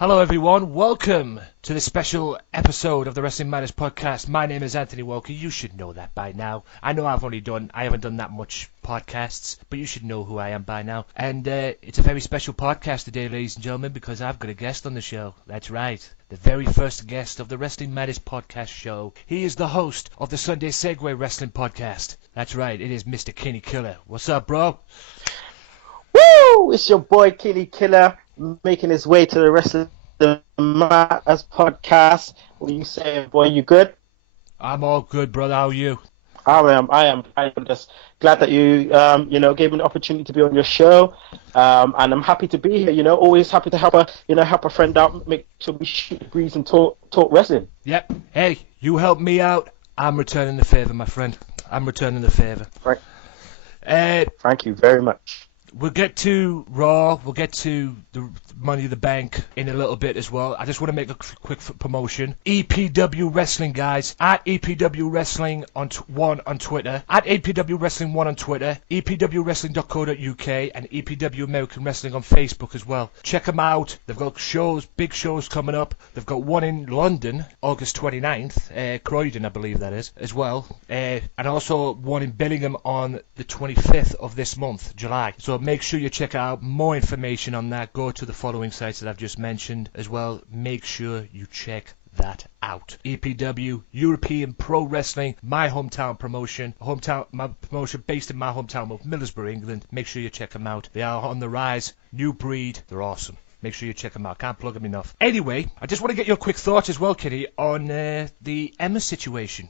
Hello everyone, welcome to this special episode of the Wrestling Matters podcast. My name is Anthony Walker. You should know that by now. I know I haven't done that much podcasts, but you should know who I am by now. And it's a very special podcast today, ladies and gentlemen, because I've got a guest on the show. That's right, the very first guest of the Wrestling Matters podcast show. He is the host of the Sunday Segue wrestling podcast. That's right, it is Mr. Kinny Killa. What's up, bro? Woo! It's your boy Kinny Killa making his way to the Wrestling Matters podcast. What are you saying, boy? You good? I'm all good, brother. How are you? I am. I'm just glad that you, gave me the opportunity to be on your show, and I'm happy to be here. Always happy to help a friend out, make sure we shoot the breeze and talk wrestling. Yep. Hey, you help me out. I'm returning the favor, my friend. I'm returning the favor. Right. Thank you very much. We'll get to Raw, we'll get to the Money in the Bank in a little bit as well. I just want to make a quick promotion. EPW Wrestling, guys. At EPW Wrestling on Twitter. At EPW Wrestling 1 on Twitter. EPWWrestling.co.uk and EPW American Wrestling on Facebook as well. Check them out. They've got big shows coming up. They've got one in London, August 29th. Croydon, I believe that is, as well. And also one in Bellingham on the 25th of this month, July. So make sure you check out more information on that. Go to the following sites that I've just mentioned as well. Make sure you check that out. EPW, European Pro Wrestling, my hometown promotion. My promotion based in my hometown of Middlesbrough, England. Make sure you check them out. They are on the rise. New breed. They're awesome. Make sure you check them out. Can't plug them enough. Anyway, I just want to get your quick thoughts as well, Kitty, on the Emma situation.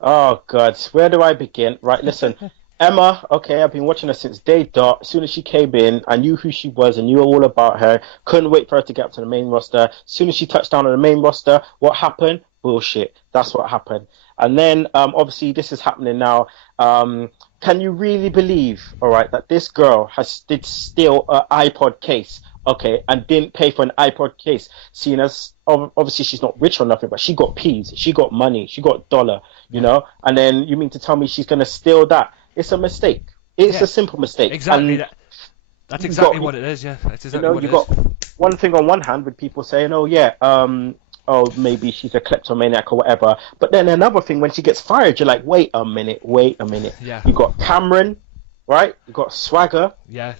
Oh, God. Where do I begin? Right, listen. Emma, okay, I've been watching her since day dot. As soon as she came in, I knew who she was and knew all about her. Couldn't wait for her to get up to the main roster. As soon as she touched down on the main roster, what happened? Bullshit. That's what happened. And then, obviously, this is happening now. Can you really believe, all right, that this girl did steal an iPod case, okay, and didn't pay for an iPod case, seeing as obviously she's not rich or nothing, but she got peas, she got money, she got dollar, you know? And then you mean to tell me she's going to steal that? It's a mistake. It's a simple mistake. Exactly. That's exactly what it is, yeah. That's exactly what it is. You've got one thing on one hand with people saying, maybe she's a kleptomaniac or whatever. But then another thing, when she gets fired, you're like, wait a minute. Yeah. You got Cameron, right? You got Swagger. Yeah.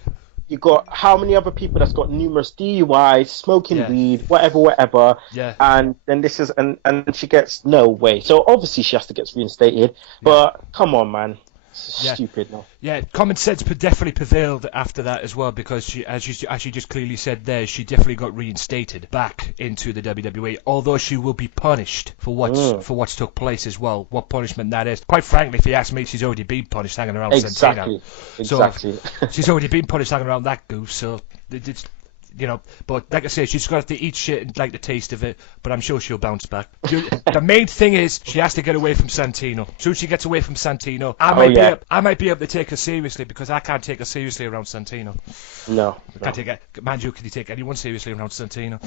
You got how many other people that's got numerous DUIs, smoking weed, whatever. Yeah. And then this is, and she gets no way. So obviously she has to get reinstated. Yeah. But come on, man. Stupid, no. Yeah, common sense definitely prevailed after that as well, because she, as she just clearly said there, she definitely got reinstated back into the WWE. Although she will be punished for what's took place as well. What punishment that is? Quite frankly, if you ask me, she's already been punished hanging around Santino. Exactly. So she's already been punished hanging around that goof. So it's. But like I say, she's got to eat shit and like the taste of it, but I'm sure she'll bounce back. The main thing is she has to get away from Santino. As soon as she gets away from Santino, I might be able to take her seriously, because I can't take her seriously around Santino. No. Can't take her. Man, you can you take anyone seriously around Santino?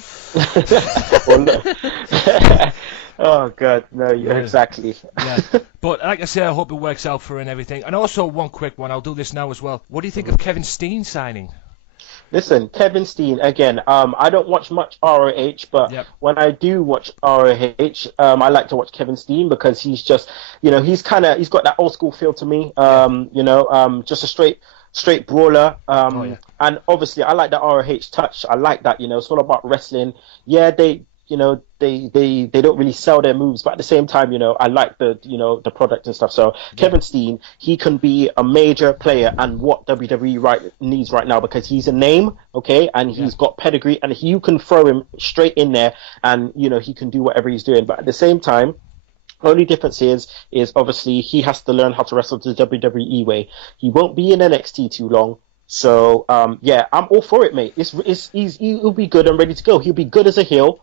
Oh God, no, exactly. Yeah, but like I say, I hope it works out for her and everything. And also, one quick one, I'll do this now as well. What do you think of Kevin Steen signing? Listen, Kevin Steen, again, I don't watch much ROH, but when I do watch ROH, I like to watch Kevin Steen, because he's just, he's got that old school feel to me, just a straight brawler, and obviously I like the ROH touch. I like that, it's all about wrestling. Yeah, they don't really sell their moves, but at the same time, I like the product and stuff. So Kevin Steen, he can be a major player, and what WWE needs right now, because he's a name, okay, and he's got pedigree, and you can throw him straight in there, and he can do whatever he's doing. But at the same time, only difference is obviously he has to learn how to wrestle the WWE way. He won't be in NXT too long. So I'm all for it, mate. He'll be good and ready to go. He'll be good as a heel.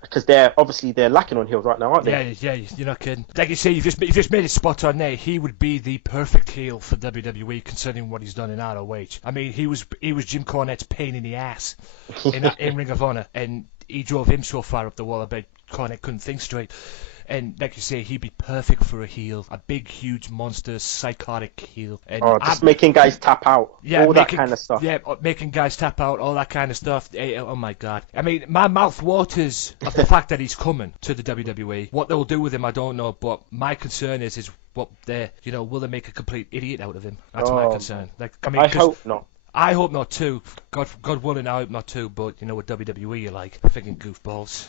Because they're lacking on heels right now, aren't they? Yeah, you're not kidding. Like you say, you've just made it spot on there. He would be the perfect heel for WWE, considering what he's done in ROH. I mean, he was Jim Cornette's pain in the ass in Ring of Honor, and he drove him so far up the wall, I bet Cornette couldn't think straight. And like you say, he'd be perfect for a heel, a big, huge monster, psychotic heel. And just making guys tap out, all that kind of stuff. Yeah, making guys tap out, all that kind of stuff. Oh my God! I mean, my mouth waters of the fact that he's coming to the WWE. What they'll do with him, I don't know. But my concern is what they, will they make a complete idiot out of him? That's my concern. Like, I hope not. I hope not too. God willing, I hope not too. But with WWE, you're like freaking goofballs.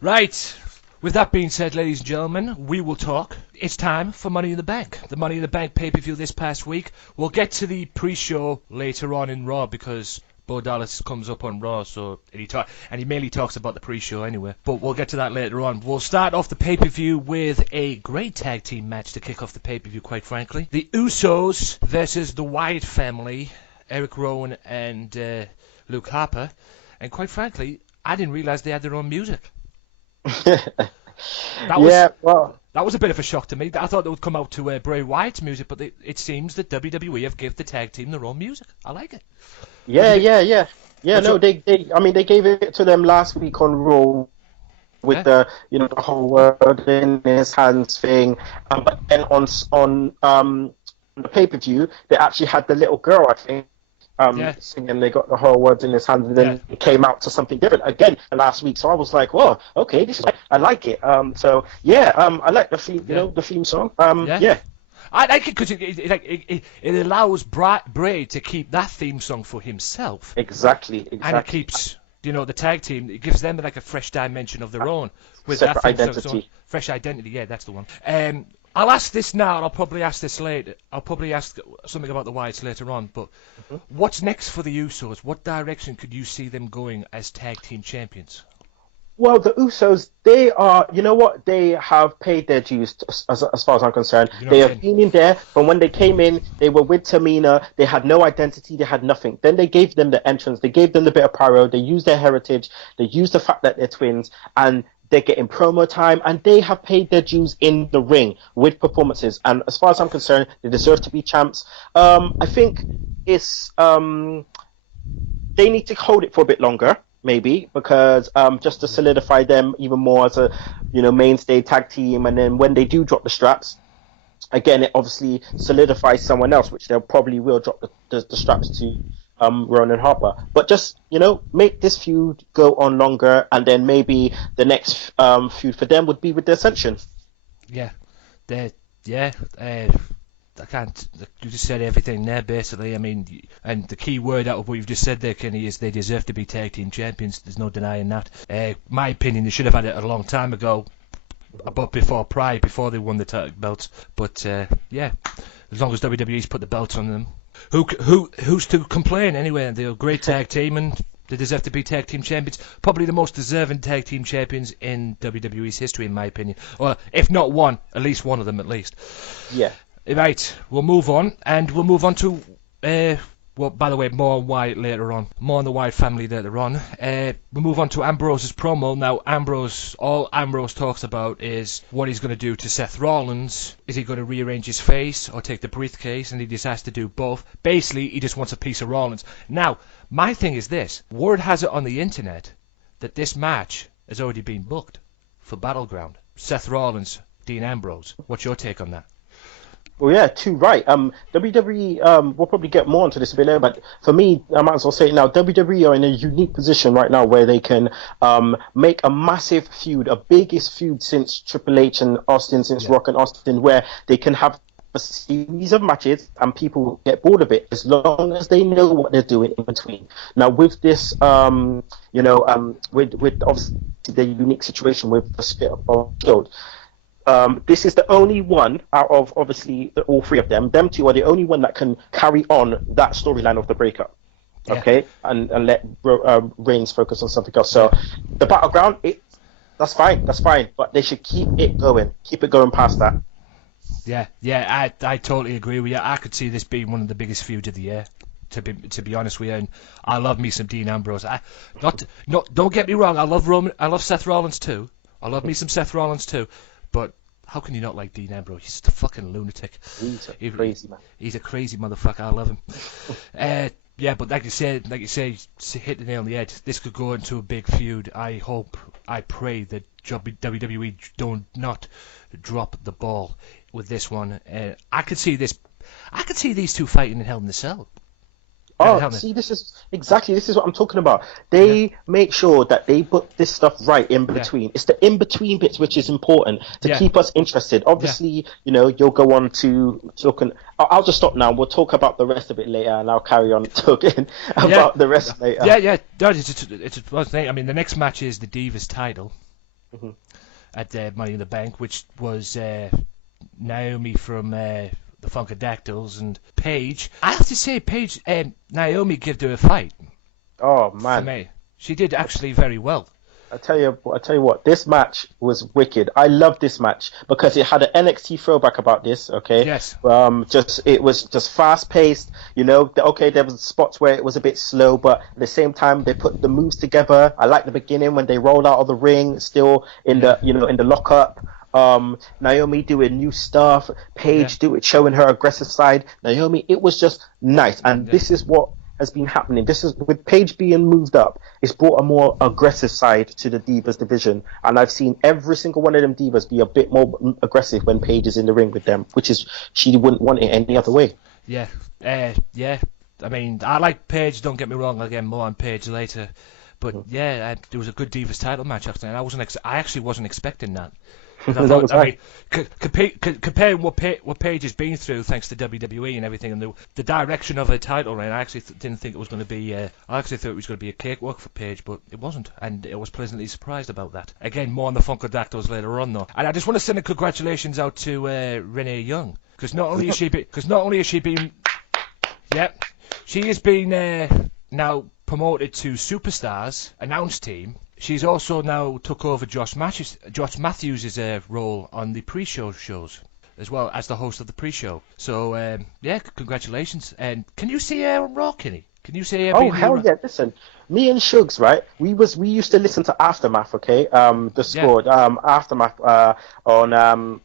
Right. With that being said, ladies and gentlemen, we will talk. It's time for Money in the Bank. The Money in the Bank pay-per-view this past week. We'll get to the pre-show later on in Raw because Bo Dallas comes up on Raw, and he mainly talks about the pre-show anyway. But we'll get to that later on. We'll start off the pay-per-view with a great tag team match to kick off the pay-per-view, quite frankly. The Usos versus the Wyatt family, Eric Rowan and Luke Harper. And quite frankly, I didn't realize they had their own music. That was a bit of a shock to me. I thought they would come out to Bray Wyatt's music, but it seems that WWE have given the tag team their own music. I like it. Yeah. No, they gave it to them last week on Raw with the whole world in his hands thing. But then on the pay-per-view, they actually had the little girl, I think, singing. They got the whole words in his hands, and then it came out to something different again last week. So I was like, "Whoa, okay, I like it." I like the theme, the theme song. I like it because it allows Bray to keep that theme song for himself. Exactly. And it keeps the tag team. It gives them like a fresh dimension of their own with separate that theme identity. Song. Fresh identity. Yeah, that's the one. I'll ask this now, and I'll probably ask this later. I'll probably ask something about the Wyatts later on, but what's next for the Usos? What direction could you see them going as tag team champions? Well, the Usos, they are, they have paid their dues as far as I'm concerned. They have been in there, but when they came in, they were with Tamina, they had no identity, they had nothing. Then they gave them the entrance, they gave them the bit of pyro, they used their heritage, they used the fact that they're twins, and they're getting promo time, and they have paid their dues in the ring with performances. And as far as I'm concerned, they deserve to be champs. I think it's they need to hold it for a bit longer, maybe, because just to solidify them even more as a mainstay tag team. And then when they do drop the straps, again, it obviously solidifies someone else, which they'll probably will drop the straps to. Rowan Harper, but just make this feud go on longer, and then maybe the next feud for them would be with the Ascension. I can't. You just said everything there, basically. I mean, and the key word out of what you've just said there, Kenny, is they deserve to be tag team champions. There's no denying that. My opinion, they should have had it a long time ago, but before they won the belts. But as long as WWE's put the belts on them. Who's to complain anyway? They're a great tag team and they deserve to be tag team champions. Probably the most deserving tag team champions in WWE's history, in my opinion. Or if not one, at least one of them at least. Yeah. Right, we'll move on, and we'll move on to by the way, more on Wyatt later on. More on the Wyatt family later on. We'll move on to Ambrose's promo. Now, all Ambrose talks about is what he's going to do to Seth Rollins. Is he going to rearrange his face or take the briefcase? And he just has to do both. Basically, he just wants a piece of Rollins. Now, my thing is this. Word has it on the internet that this match has already been booked for Battleground. Seth Rollins, Dean Ambrose. What's your take on that? Well, yeah, too right. WWE, we'll probably get more into this a bit later, but for me, I might as well say it now, WWE are in a unique position right now where they can make a massive feud, a biggest feud since Triple H and Austin, since Rock and Austin, where they can have a series of matches and people get bored of it as long as they know what they're doing in between. Now, with this, with obviously the unique situation with the split of Shield, this is the only one out of obviously all three of them. Them two are the only one that can carry on that storyline of the breakup. Yeah. Okay, and let Reigns focus on something else. So the Battleground, that's fine, but they should keep it going past that. Yeah, I totally agree with you. I could see this being one of the biggest feuds of the year. To be honest with you, and I love me some Dean Ambrose. Don't get me wrong. I love Seth Rollins too. I love me some Seth Rollins too. But how can you not like Dean Ambrose? He's just a fucking lunatic. He's a crazy man. He's a crazy motherfucker. I love him. But like you say, hit the nail on the head. This could go into a big feud. I hope I pray that WWE don't not drop the ball with this one. I could see these two fighting in Hell in a Cell. Oh, see, this is what I'm talking about. They make sure that they put this stuff right in between. It's the in between bits which is important to keep us interested. Obviously, you'll go on to talking. I'll just stop now. We'll talk about the rest of it later, and I'll carry on talking about the rest later. Yeah. It's one thing. I mean, the next match is the Divas title at Money in the Bank, which was Naomi from the Funkadactyls and Paige. I have to say, Paige, Naomi gave her a fight. Oh man, for me, she did actually very well. I tell you what, this match was wicked. I love this match because it had an NXT throwback about this. Okay. Yes. It was just fast paced. Okay, there was spots where it was a bit slow, but at the same time they put the moves together. I like the beginning when they rolled out of the ring, still in the in the lockup. Naomi doing new stuff, Paige showing her aggressive side. Naomi, it was just nice, and this is what has been happening. This is with Paige being moved up. It's brought a more aggressive side to the Divas division, and I've seen every single one of them Divas be a bit more aggressive when Paige is in the ring with them, which is she wouldn't want it any other way. Yeah. I mean, I like Paige. Don't get me wrong. I'll get more on Paige later, but there was a good Divas title match after, and I actually wasn't expecting that. I mean, comparing what Paige has been through thanks to WWE and everything, and the direction of her title reign, I actually didn't think it was going to be. I actually thought it was going to be a cakewalk for Paige, but it wasn't, and I was pleasantly surprised about that. Again, more on the Funkadactyls later on, though. And I just want to send a congratulations out to Renee Young, because not only has she been, she has been now promoted to Superstars announce team. She's also now took over Josh Matthews' role on the pre-show shows, as well as the host of the pre-show. So, congratulations. And can you see her on Raw, Kinny? Can you see her? Oh, hell yeah. Listen, me and Shugs, right? We used to listen to Aftermath, okay? The score, Aftermath on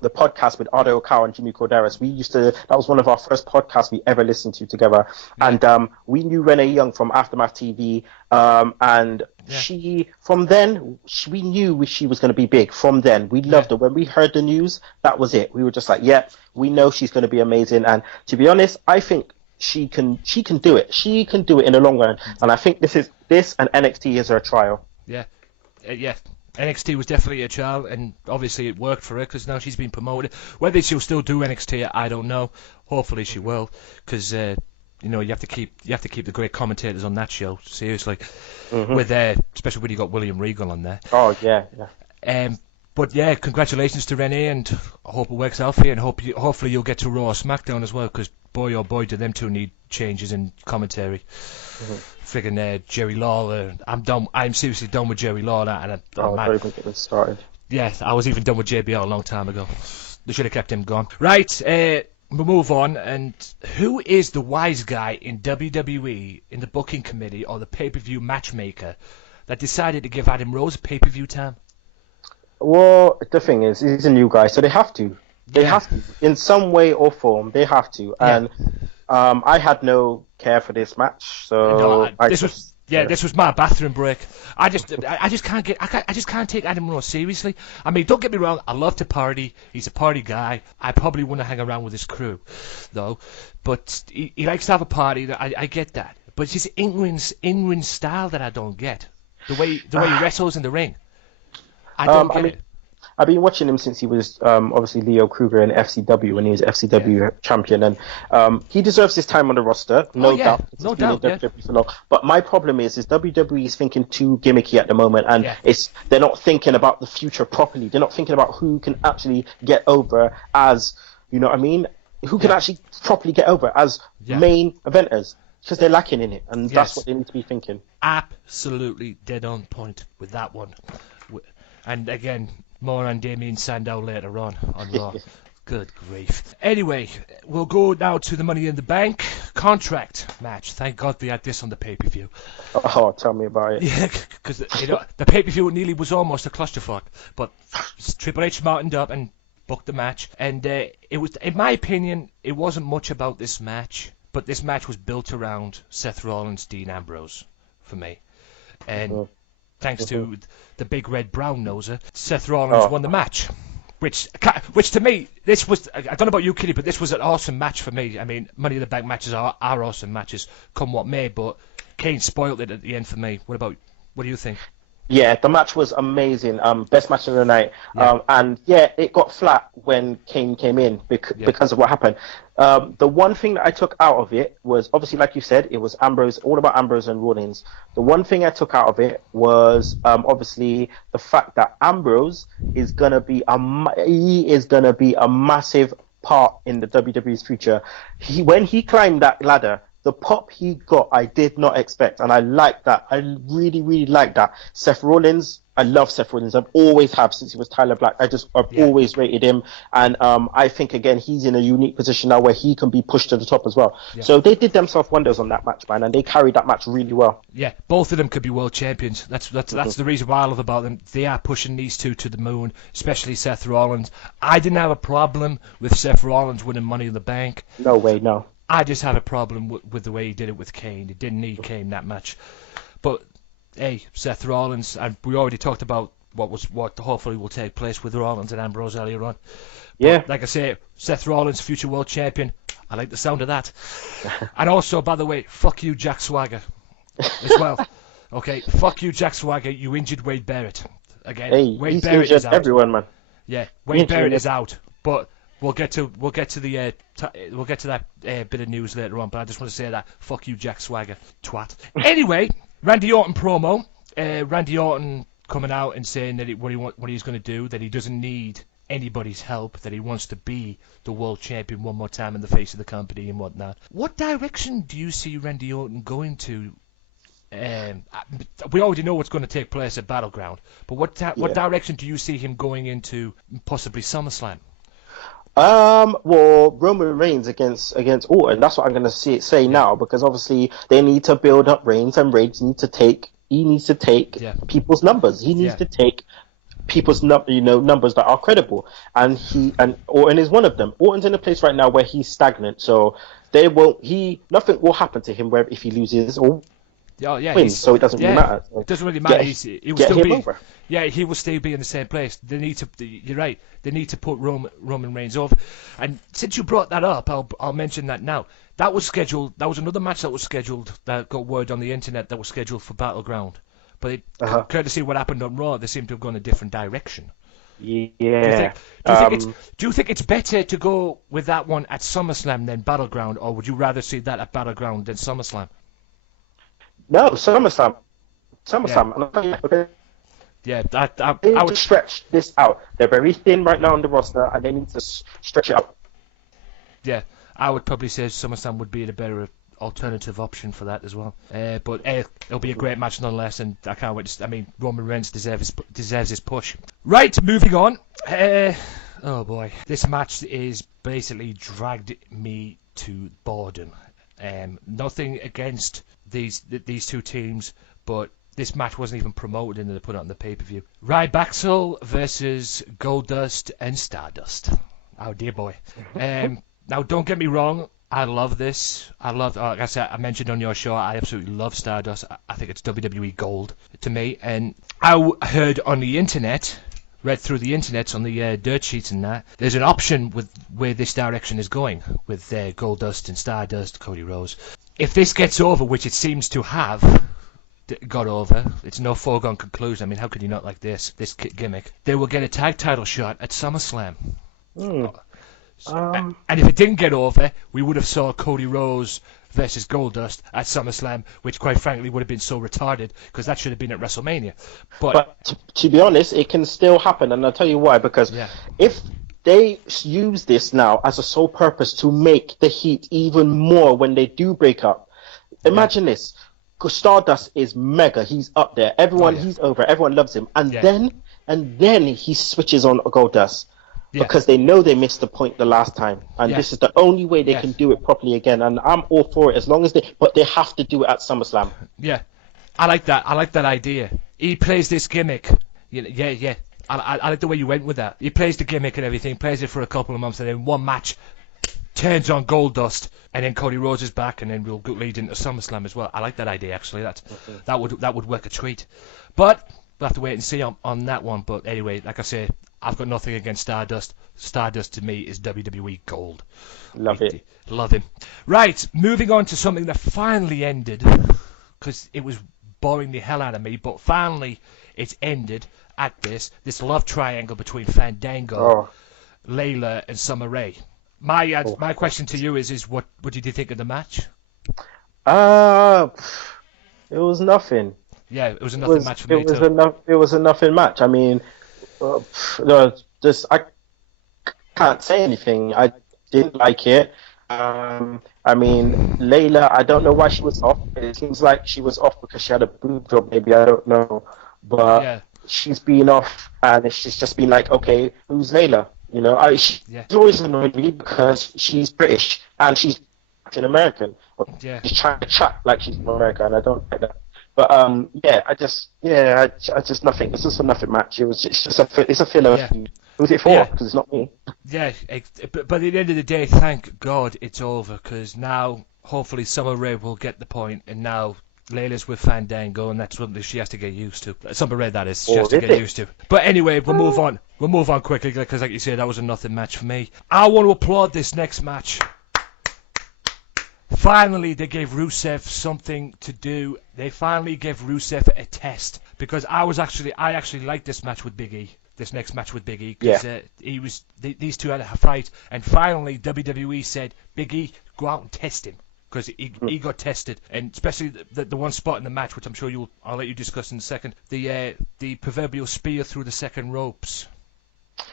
the podcast with Ardo Okawa and Jimmy Corderas. That was one of our first podcasts we ever listened to together. Yeah. And we knew Renee Young from Aftermath TV. From then, we knew she was going to be big. From then, we loved her. When we heard the news, that was it. We were just like, we know she's going to be amazing. And to be honest, I think she can do it. She can do it in the long run. And I think this and NXT is her trial. Yeah. NXT was definitely a trial, and obviously it worked for her because now she's been promoted. Whether she'll still do NXT, I don't know. Hopefully she will, because you have to keep the great commentators on that show. Seriously, with especially when you got William Regal on there. Oh yeah. But yeah, congratulations to Renee, and I hope it works out for you, and hopefully you'll get to Raw or SmackDown as well, because boy oh boy do them two need changes in commentary. Friggin' Jerry Lawler, I'm seriously done with Jerry Lawler, and don't even get me started. Yeah, I was even done with JBL a long time ago. They should have kept him gone. Right, we'll move on. And who is the wise guy in WWE, in the booking committee or the pay-per-view matchmaker, that decided to give Adam Rose a pay-per-view time? Well, the thing is, he's a new guy, so they have to. They have to. In some way or form, they have to. And I had no care for this match, so this was my bathroom break. I just can't take Adam Rose seriously. I mean, don't get me wrong, I love to party. He's a party guy. I probably wouldn't hang around with his crew, though. But he likes to have a party. I get that. But it's his in-ring style that I don't get. The way he wrestles in the ring. I don't get it. I've been watching him since he was obviously Leo Kruger in FCW when he was FCW champion, and he deserves his time on the roster, no doubt. No doubt. For long. But my problem is WWE is thinking too gimmicky at the moment, and they're not thinking about the future properly. They're not thinking about who can actually get over as, you know what I mean? Who can actually properly get over as main eventers, because they're lacking in it, and that's what they need to be thinking. Absolutely dead on point with that one. And again, more on Damien Sandow later on Raw. Good grief. Anyway, we'll go now to the Money in the Bank contract match. Thank God we had this on the pay-per-view. Oh, tell me about it. Yeah, because the pay-per-view nearly was almost a clusterfuck. But Triple H smartened up and booked the match. And it was, in my opinion, it wasn't much about this match. But this match was built around Seth Rollins, Dean Ambrose, for me. And thanks to the big red brown noser, Seth Rollins won the match. Which to me, this was, I don't know about you, Kitty, but this was an awesome match for me. I mean, Money in the Bank matches are awesome matches, come what may, but Kane spoiled it at the end for me. What do you think? Yeah, the match was amazing. Best match of the night. And it got flat when Kane came in because of what happened. The one thing that I took out of it was, obviously, like you said, it was Ambrose, all about Ambrose and Rollins. The one thing I took out of it was obviously the fact that Ambrose is gonna be a massive part in the WWE's future. When he climbed that ladder, the pop he got, I did not expect, and I like that. I really, really like that. Seth Rollins, I love Seth Rollins. I've always have since he was Tyler Black. I've always rated him, and I think again he's in a unique position now where he can be pushed to the top as well. Yeah. So they did themselves wonders on that match, man, and they carried that match really well. Yeah, both of them could be world champions. That's the reason why I love about them. They are pushing these two to the moon, especially Seth Rollins. I didn't have a problem with Seth Rollins winning Money in the Bank. No way, no. I just had a problem with the way he did it with Kane. He didn't need Kane that much. But, hey, Seth Rollins, and we already talked about what hopefully will take place with Rollins and Ambrose earlier on. Yeah. But, like I say, Seth Rollins, future world champion. I like the sound of that. And also, by the way, fuck you, Jack Swagger, as well. Okay, fuck you, Jack Swagger. You injured Wade Barrett. Again, Wade Barrett is out. Everyone, man. Yeah, Wade Barrett is out. But we'll get to that bit of news later on, but I just want to say that fuck you, Jack Swagger, twat. Anyway, Randy Orton promo. Randy Orton coming out and saying that what he's going to do, that he doesn't need anybody's help, that he wants to be the world champion one more time in the face of the company and whatnot. What direction do you see Randy Orton going to? We already know what's going to take place at Battleground, but what direction do you see him going into possibly SummerSlam? Well, Roman Reigns against Orton. That's what I'm going to say now, because obviously they need to build up Reigns, and Reigns needs to take people's numbers. He needs to take people's numbers that are credible, and Orton is one of them. Orton's in a place right now where he's stagnant, so nothing will happen to him if he loses or wins, so it doesn't really matter. It doesn't really matter. He will still be over. Yeah, he will still be in the same place. You're right. They need to put Roman Reigns over. And since you brought that up, I'll mention that now. That was scheduled. That was another match that was scheduled. That got word on the internet that was scheduled for Battleground. But courtesy of what happened on Raw, they seem to have gone a different direction. Yeah. Do you think it's better to go with that one at SummerSlam than Battleground, or would you rather see that at Battleground than SummerSlam? No, SummerSlam. Yeah. Yeah, I would stretch this out. They're very thin right now on the roster, and they need to stretch it out. Yeah, I would probably say SummerSlam would be a better alternative option for that as well. But it'll be a great match nonetheless, and I can't wait. Roman Reigns deserves his push. Right, moving on. Oh boy, this match is basically dragged me to boredom. Nothing against these two teams, but this match wasn't even promoted and they put it on the pay-per-view. Axel versus Goldust and Stardust. Oh dear boy. Now don't get me wrong, I love this. Like I said, I mentioned on your show, I absolutely love Stardust. I think it's WWE gold to me. And I heard on the internet, read through the internet on the dirt sheets and that, there's an option with where this direction is going with Goldust and Stardust, Cody Rhodes. If this gets over, which it seems to have got over, it's no foregone conclusion. I mean, how could you not like this gimmick? They will get a tag title shot at SummerSlam. And if it didn't get over, we would have saw Cody Rhodes versus Goldust at SummerSlam, which quite frankly would have been so retarded, because that should have been at WrestleMania. But to be honest, it can still happen, and I'll tell you why. Because if they use this now as a sole purpose to make the heat even more when they do break up, imagine this. Stardust is mega. He's up there. He's over. Everyone loves him. And then he switches on Goldust. Because they know they missed the point the last time, and this is the only way they can do it properly again. And I'm all for it, as long as but they have to do it at SummerSlam. Yeah, I like that. I like that idea. He plays this gimmick. Yeah. I like the way you went with that. He plays the gimmick and everything, plays it for a couple of months, and then one match, turns on Goldust, and then Cody Rhodes is back, and then we'll go lead into SummerSlam as well. I like that idea, actually. That would work a treat. But we'll have to wait and see on that one. But anyway, like I say, I've got nothing against Stardust. Stardust to me is WWE gold. Love it. Love him. Right, moving on to something that finally ended, because it was boring the hell out of me, but finally it's ended at this love triangle between Fandango, Layla, and Summer Rae. My question to you is what did you think of the match? It was nothing. Yeah, it was a nothing match for me too. It was a nothing match. I mean, I can't say anything. I didn't like it. I mean, Layla, I don't know why she was off. It seems like she was off because she had a boob job, maybe. I don't know. But she's been off, and she's just been like, okay, who's Layla? You know, she's always annoyed me because she's British and she's an American. She's trying to chat like she's from America, and I don't like that. But I just nothing. It's just a nothing match. It's a filler. Who's it for? Because it's not me. Yeah, but at the end of the day, thank God it's over, because now hopefully Summer Rae will get the point, and now Layla's with Fandango, and that's what she has to get used to. Summer Rae, that is. She has to get used to. But anyway, we'll move on. We'll move on quickly, because like you said, that was a nothing match for me. I want to applaud this next match. Finally, they gave Rusev something to do. They finally gave Rusev a test, because I actually liked this match with Big E. This next match with Big E, because these two had a fight, and finally WWE said, Big E, go out and test him, because he got tested, and especially the one spot in the match, which I'm sure I'll let you discuss in a second, the proverbial spear through the second ropes.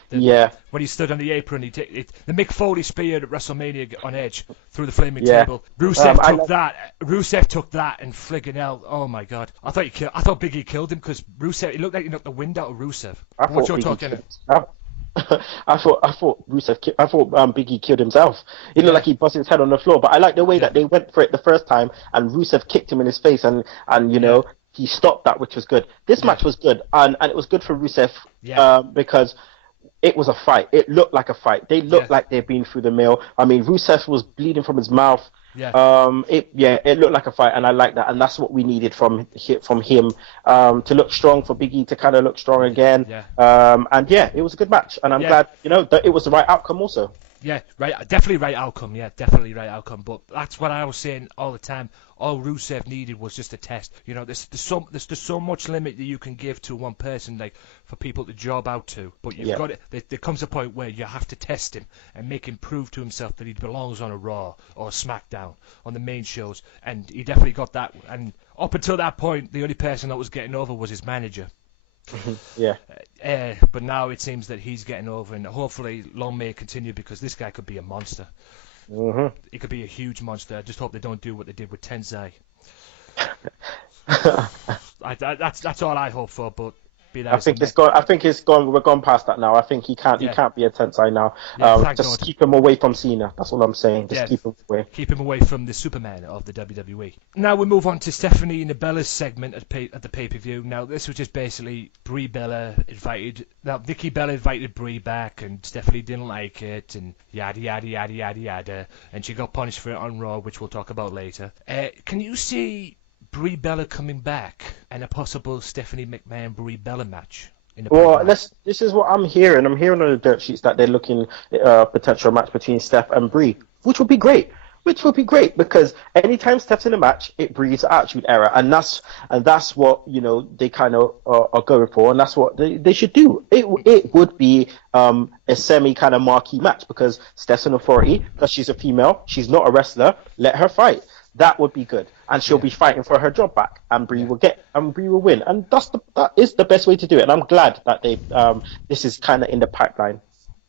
When he stood on the apron, the Mick Foley spear at WrestleMania on Edge through the flaming table. Rusev took that, and friggin' hell, oh my God! I thought Big E killed him, because Rusev. It looked like he knocked the wind out of Rusev. I thought Big E killed himself. He looked like he busted his head on the floor. But I like the way that they went for it the first time, and Rusev kicked him in his face, and you know he stopped that, which was good. This match was good, and it was good for Rusev because it was a fight. It looked like a fight. They looked like they'd been through the mill. I mean, Rusev was bleeding from his mouth. It looked like a fight, and I like that, and that's what we needed from him to look strong, for Big E to kind of look strong again. It was a good match, and I'm glad that it was the right outcome also. Yeah, right. Definitely right outcome. Yeah, definitely right outcome. But that's what I was saying all the time. All Rusev needed was just a test. You know, there's so much limit that you can give to one person, like for people to job out to. But you've got it. There comes a point where you have to test him and make him prove to himself that he belongs on a Raw or a SmackDown on the main shows. And he definitely got that. And up until that point, the only person that was getting over was his manager. But now it seems that he's getting over, and hopefully long may it continue, because this guy could be a monster. He could be a huge monster. I just hope they don't do what they did with Tenzai. That's all I hope for. But I think it's gone. I think it's gone. We're gone past that now. I think he can't. He can't be a Tensai now. Just keep him away from Cena. That's all I'm saying. Just keep him away. Keep him away from the Superman of the WWE. Now we move on to Stephanie and the Bella's segment at the pay-per-view. Now this was just basically Brie Bella invited. Now Vicky Bella invited Brie back, and Stephanie didn't like it, and yada yada yada yada yada, and she got punished for it on Raw, which we'll talk about later. Can you see Brie Bella coming back and a possible Stephanie McMahon Brie Bella match? This is what I'm hearing. I'm hearing on the dirt sheets that they're looking potential match between Steph and Brie, which would be great. Because anytime Steph's in a match, it breeds attitude error, and that's what they kind of are going for, and that's what they should do. It would be a semi kind of marquee match, because Steph's an authority, because she's a female, she's not a wrestler. Let her fight. That would be good, and she'll be fighting for her job back, and Brie will win, and that is the best way to do it. And I'm glad that they this is kind of in the pipeline,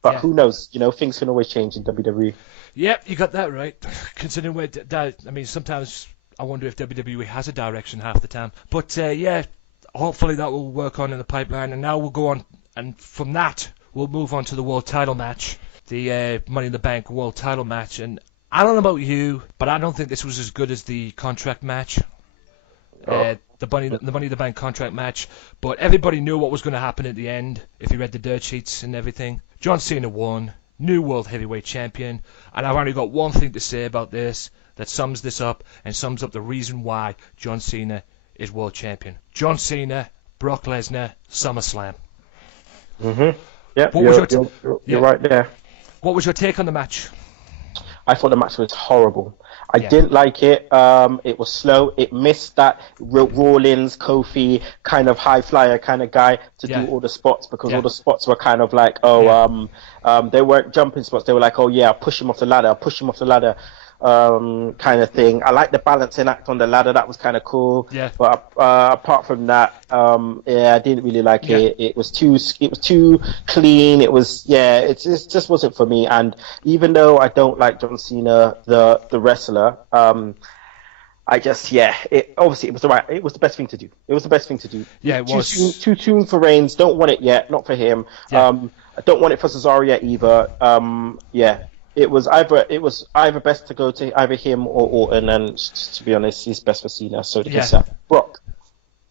but who knows? Things can always change in WWE. Yep, you got that right. Considering where sometimes I wonder if WWE has a direction half the time, but hopefully that will work on in the pipeline. And now we'll go on, and from that we'll move on to the world title match, the Money in the Bank world title match, and I don't know about you, but I don't think this was as good as the contract match, the Money in the Bank contract match. But everybody knew what was going to happen at the end if you read the dirt sheets and everything. John Cena won, new World Heavyweight Champion. And I've only got one thing to say about this that sums this up and sums up the reason why John Cena is World Champion. John Cena, Brock Lesnar, SummerSlam. Yeah, you're right there. What was your take on the match? I thought the match was horrible. I didn't like it. It was slow. It missed that Rawlins, Kofi kind of high flyer kind of guy to do all the spots, because all the spots were kind of like, they weren't jumping spots. They were like, oh yeah, I'll push him off the ladder, kind of thing. I like the balancing act on the ladder. That was kind of cool. Yeah. But apart from that, I didn't really like it. It was too clean. It was, it just wasn't for me. And even though I don't like John Cena, the wrestler, I just, obviously it was the best thing to do. It was the best thing to do. Yeah, it was. Too soon for Reigns. Don't want it yet. Not for him. Yeah. I don't want it for Cesaro yet either. It was either best to go to either him or Orton, and to be honest, he's best for Cena, so they can set Brock.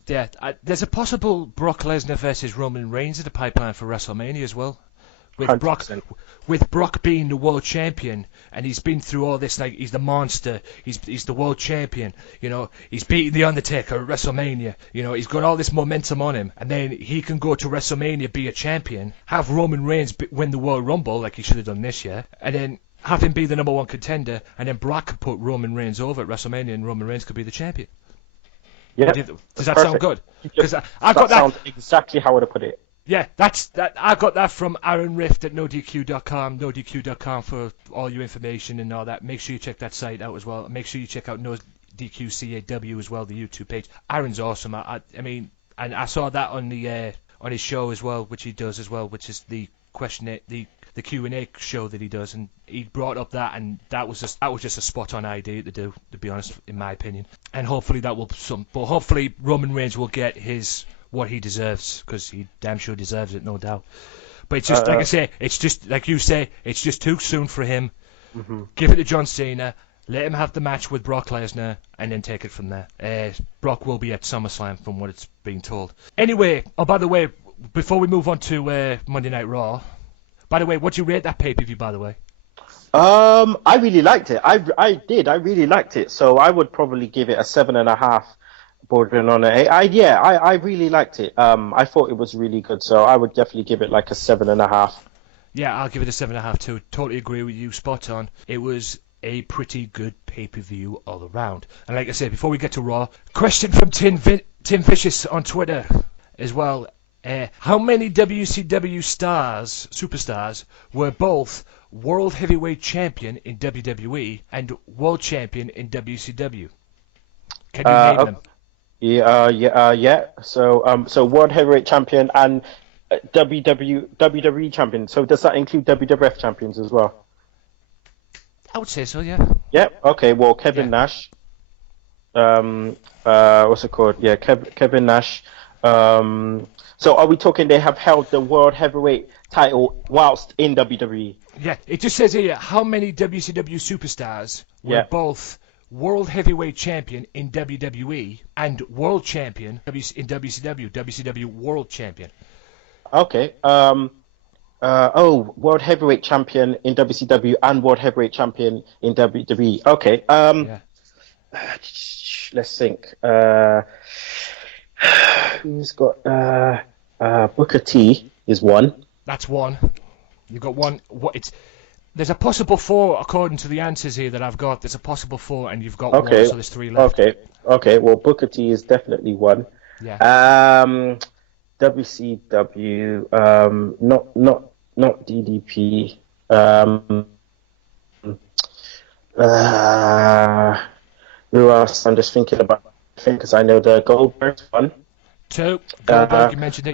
Yeah, there's a possible Brock Lesnar versus Roman Reigns in the pipeline for WrestleMania as well. With Brock being the world champion, and he's been through all this, like he's the monster, he's the world champion, he's beating the Undertaker at WrestleMania, he's got all this momentum on him, and then he can go to WrestleMania, be a champion, have Roman Reigns win the World Rumble like he should have done this year, and then have him be the number one contender, and then Brock could put Roman Reigns over at WrestleMania, and Roman Reigns could be the champion. Yeah, does that sound good? Because that sounds exactly how I would have put it. Yeah, I got that from Aaron Rift at NoDQ.com, NoDQ.com for all your information and all that. Make sure you check that site out as well. Make sure you check out NoDQCAW as well, the YouTube page. Aaron's awesome. I mean, and I saw that on his show as well, which he does as well, which is the Q&A show that he does, and he brought up that, and that was just a spot on idea to do, to be honest, in my opinion. And hopefully hopefully Roman Reigns will get what he deserves, because he damn sure deserves it, no doubt. But it's just like I say, it's just like you say, it's just too soon for him. Mm-hmm. Give it to John Cena, let him have the match with Brock Lesnar, and then take it from there. Brock will be at SummerSlam, from what it's being told. Anyway, by the way, before we move on to Monday Night Raw, by the way, what do you rate that pay-per-view, by the way? I really liked it. I did. I really liked it. So I would probably give it a 7.5. Bordering on an 8. I really liked it. I thought it was really good, so I would definitely give it like a 7.5. Yeah, I'll give it a 7.5 too. Totally agree with you, spot on. It was a pretty good pay-per-view all around. And like I said, before we get to Raw, question from Tim Vicious on Twitter as well. How many WCW superstars, were both World Heavyweight Champion in WWE and World Champion in WCW? Can you name them? Yeah. So World Heavyweight Champion and WWE Champion. So does that include WWF Champions as well? I would say so, yeah. Yeah. Okay. Well, Kevin Nash. What's it called? Yeah, Kevin Nash. So are we talking they have held the World Heavyweight title whilst in WWE? Yeah. It just says here how many WCW superstars were both World Heavyweight Champion in WWE and World Champion in WCW, WCW World Champion. Okay. World Heavyweight Champion in WCW and World Heavyweight Champion in WWE. Okay. Let's think. Who's got Booker T is one. That's one. You've got one. There's a possible 4 according to the answers here that I've got. There's a possible 4, and you've got 1, so there's 3 left. Okay. Well, Booker T is definitely one. Yeah. WCW. Not DDP. Who else? I'm just thinking about. Because I know the Goldberg one. 2. Goldberg, you mentioned it.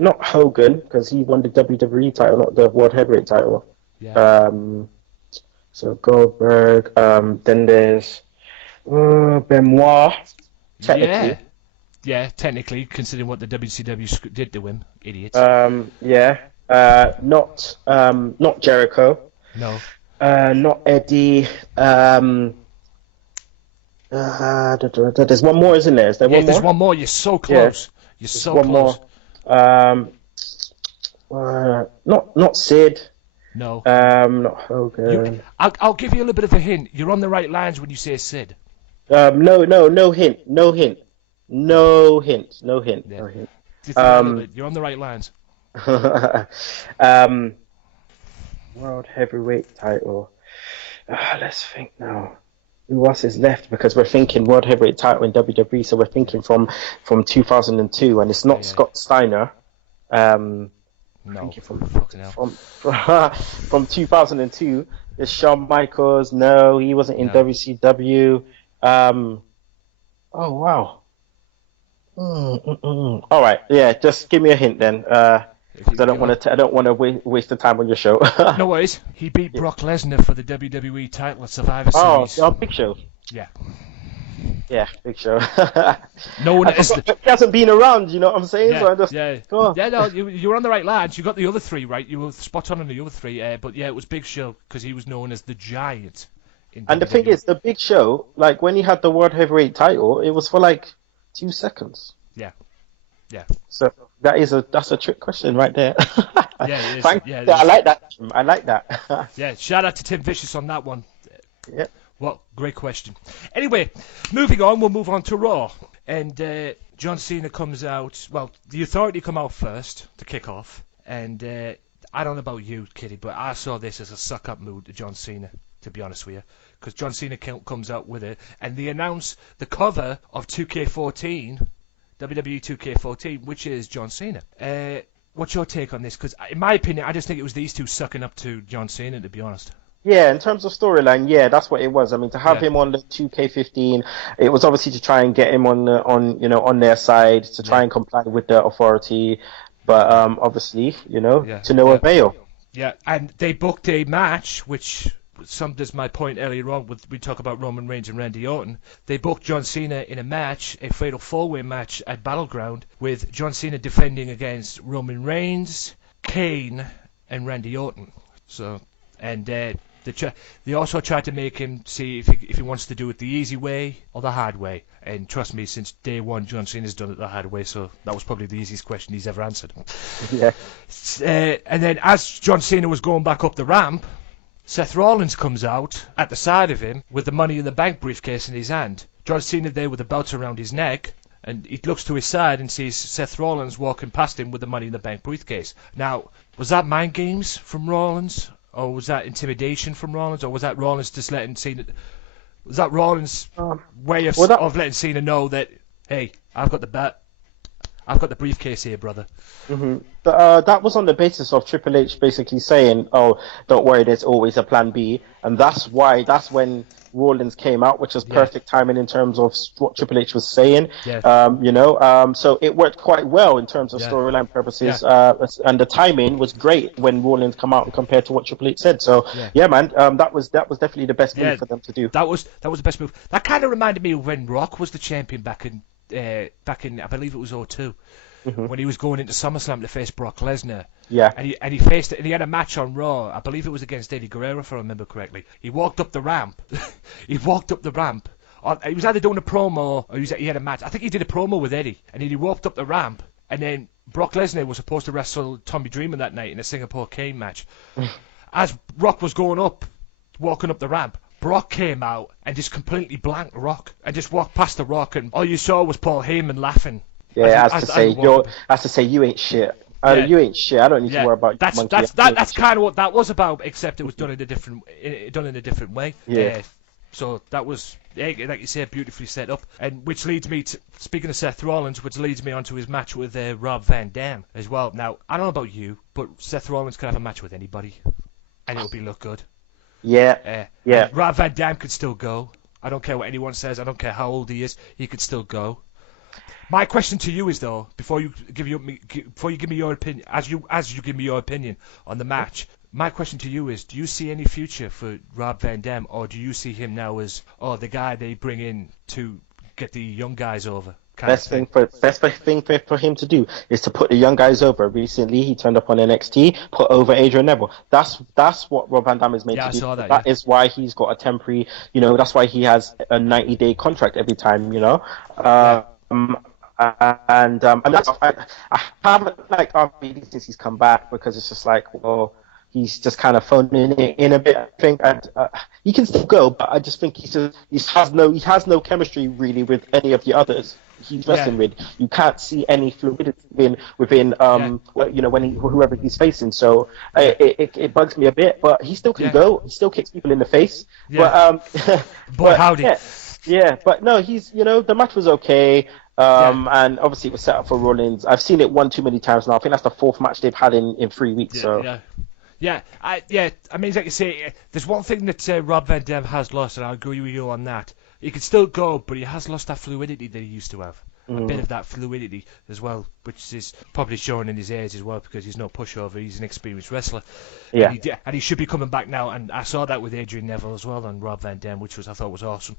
Not Hogan, because he won the WWE title, not the World Heavyweight title. Yeah. So Goldberg. Then there's Benoit. Technically. Yeah, technically, considering what the WCW did to him, idiots. Not Jericho. No. Not Eddie. There's one more, isn't there? Is there one more? There's one more. You're so close. You're so close. More. Not Sid. No. Not Hogan. I'll give you a little bit of a hint. You're on the right lines when you say Sid. No hint. No hint. Yeah. You're on the right lines. World heavyweight title. Let's think now. Who else is left? Because we're thinking world heavyweight title in WWE, so we're thinking from 2002, and it's not Scott Steiner. No. From 2002, it's Shawn Michaels. No, he wasn't in WCW. Oh wow. All right, yeah. Just give me a hint then. Because I don't want to waste the time on your show. No worries. He beat Brock Lesnar for the WWE title at Survivor Series. Oh, Big Show. Yeah. Yeah, Big Show. No one he hasn't been around, you know what I'm saying? Yeah, no, you were on the right lines. You got the other three right. You were spot on the other three. But yeah, it was Big Show because he was known as the Giant. And the thing is, the Big Show, like when he had the World Heavyweight title, it was for like 2 seconds. Yeah. So that's a trick question right there. Yeah, it is. I like that. Yeah, shout out to Tim Vicious on that one. Yeah. Well, great question. Anyway, moving on, we'll move on to Raw. And John Cena comes out. Well, the Authority come out first to kick off. And I don't know about you, Kitty, but I saw this as a suck-up mood to John Cena, to be honest with you. Because John Cena comes out with it, and they announce the cover of 2K14, WWE 2K14, which is John Cena. What's your take on this? Because in my opinion, I just think it was these two sucking up to John Cena, to be honest. Yeah, in terms of storyline, yeah, that's what it was. I mean, to have him on the 2K15, it was obviously to try and get him on their side, to try and comply with the Authority, but obviously, to no avail. Yeah, and they booked a match which summed as my point earlier on. We talk about Roman Reigns and Randy Orton. They booked John Cena in a match, a fatal four-way match at Battleground, with John Cena defending against Roman Reigns, Kane, and Randy Orton. So, and they also tried to make him see if he wants to do it the easy way or the hard way. And trust me, since day one, John Cena's done it the hard way, so that was probably the easiest question he's ever answered. Yeah. And then as John Cena was going back up the ramp, Seth Rollins comes out at the side of him with the Money in the Bank briefcase in his hand. John Cena there with the belt around his neck, and he looks to his side and sees Seth Rollins walking past him with the Money in the Bank briefcase. Now, was that mind games from Rollins? Or was that intimidation from Rollins? Or was that Rollins just letting Cena... Was that Rollins' way of letting Cena know that, hey, I've got the briefcase here, brother? Mm-hmm. That was on the basis of Triple H basically saying, "Oh, don't worry, there's always a plan B," and that's when Rollins came out, which was perfect timing in terms of what Triple H was saying. Yeah. So it worked quite well in terms of storyline purposes, and the timing was great when Rollins come out compared to what Triple H said. So man, that was definitely the best move for them to do. That was the best move. That kind of reminded me of when Rock was the champion back in I believe it was 2002. Mm-hmm. When he was going into SummerSlam to face Brock Lesnar. Yeah. And he faced it, and he had a match on Raw. I believe it was against Eddie Guerrero, if I remember correctly. He walked up the ramp. He was either doing a promo or he had a match. I think he did a promo with Eddie, and then he walked up the ramp, and then Brock Lesnar was supposed to wrestle Tommy Dreamer that night in a Singapore Cane match. As Rock was walking up the ramp, Brock came out and just completely blanked Rock and just walked past the Rock, and all you saw was Paul Heyman laughing. Yeah, as to say you ain't shit. You ain't shit. I don't need to worry about you. That's kind of what that was about, except it was done in a different way. Yeah. So that was, like you said, beautifully set up, and which leads me to, speaking of Seth Rollins, which leads me onto his match with Rob Van Dam as well. Now, I don't know about you, but Seth Rollins could have a match with anybody, and it'll look good. Yeah. Rob Van Dam could still go. I don't care what anyone says. I don't care how old he is. He could still go. My question to you is, though, before you give me your opinion, as you give me your opinion on the match, my question to you is, do you see any future for Rob Van Dam, or do you see him now as the guy they bring in to get the young guys over? Best thing for him to do is to put the young guys over. Recently, he turned up on NXT, put over Adrian Neville. That's what Rob Van Dam is made to do. I saw That is why he's got a temporary. That's why he has a 90-day contract every time. I haven't liked RVD since he's come back because it's just like, well, he's just kind of phoning it in a bit. I think, and he can still go, but I just think he has no chemistry really with any of the others he's wrestling with. You can't see any fluidity within whoever he's facing. So it bugs me a bit, but he still can go. He still kicks people in the face. Yeah. But howdy. Yeah, but no, the match was okay. And obviously it was set up for Rollins. I've seen it one too many times now. I think that's the fourth match they've had in 3 weeks. I mean, like you say, there's one thing that Rob Van Dam has lost, and I agree with you on that. He can still go, but he has lost that fluidity that he used to have. A bit of that fluidity as well, which is probably showing in his age as well, because he's no pushover. He's an experienced wrestler. Yeah. And he should be coming back now. And I saw that with Adrian Neville as well on Rob Van Dam, which I thought was awesome.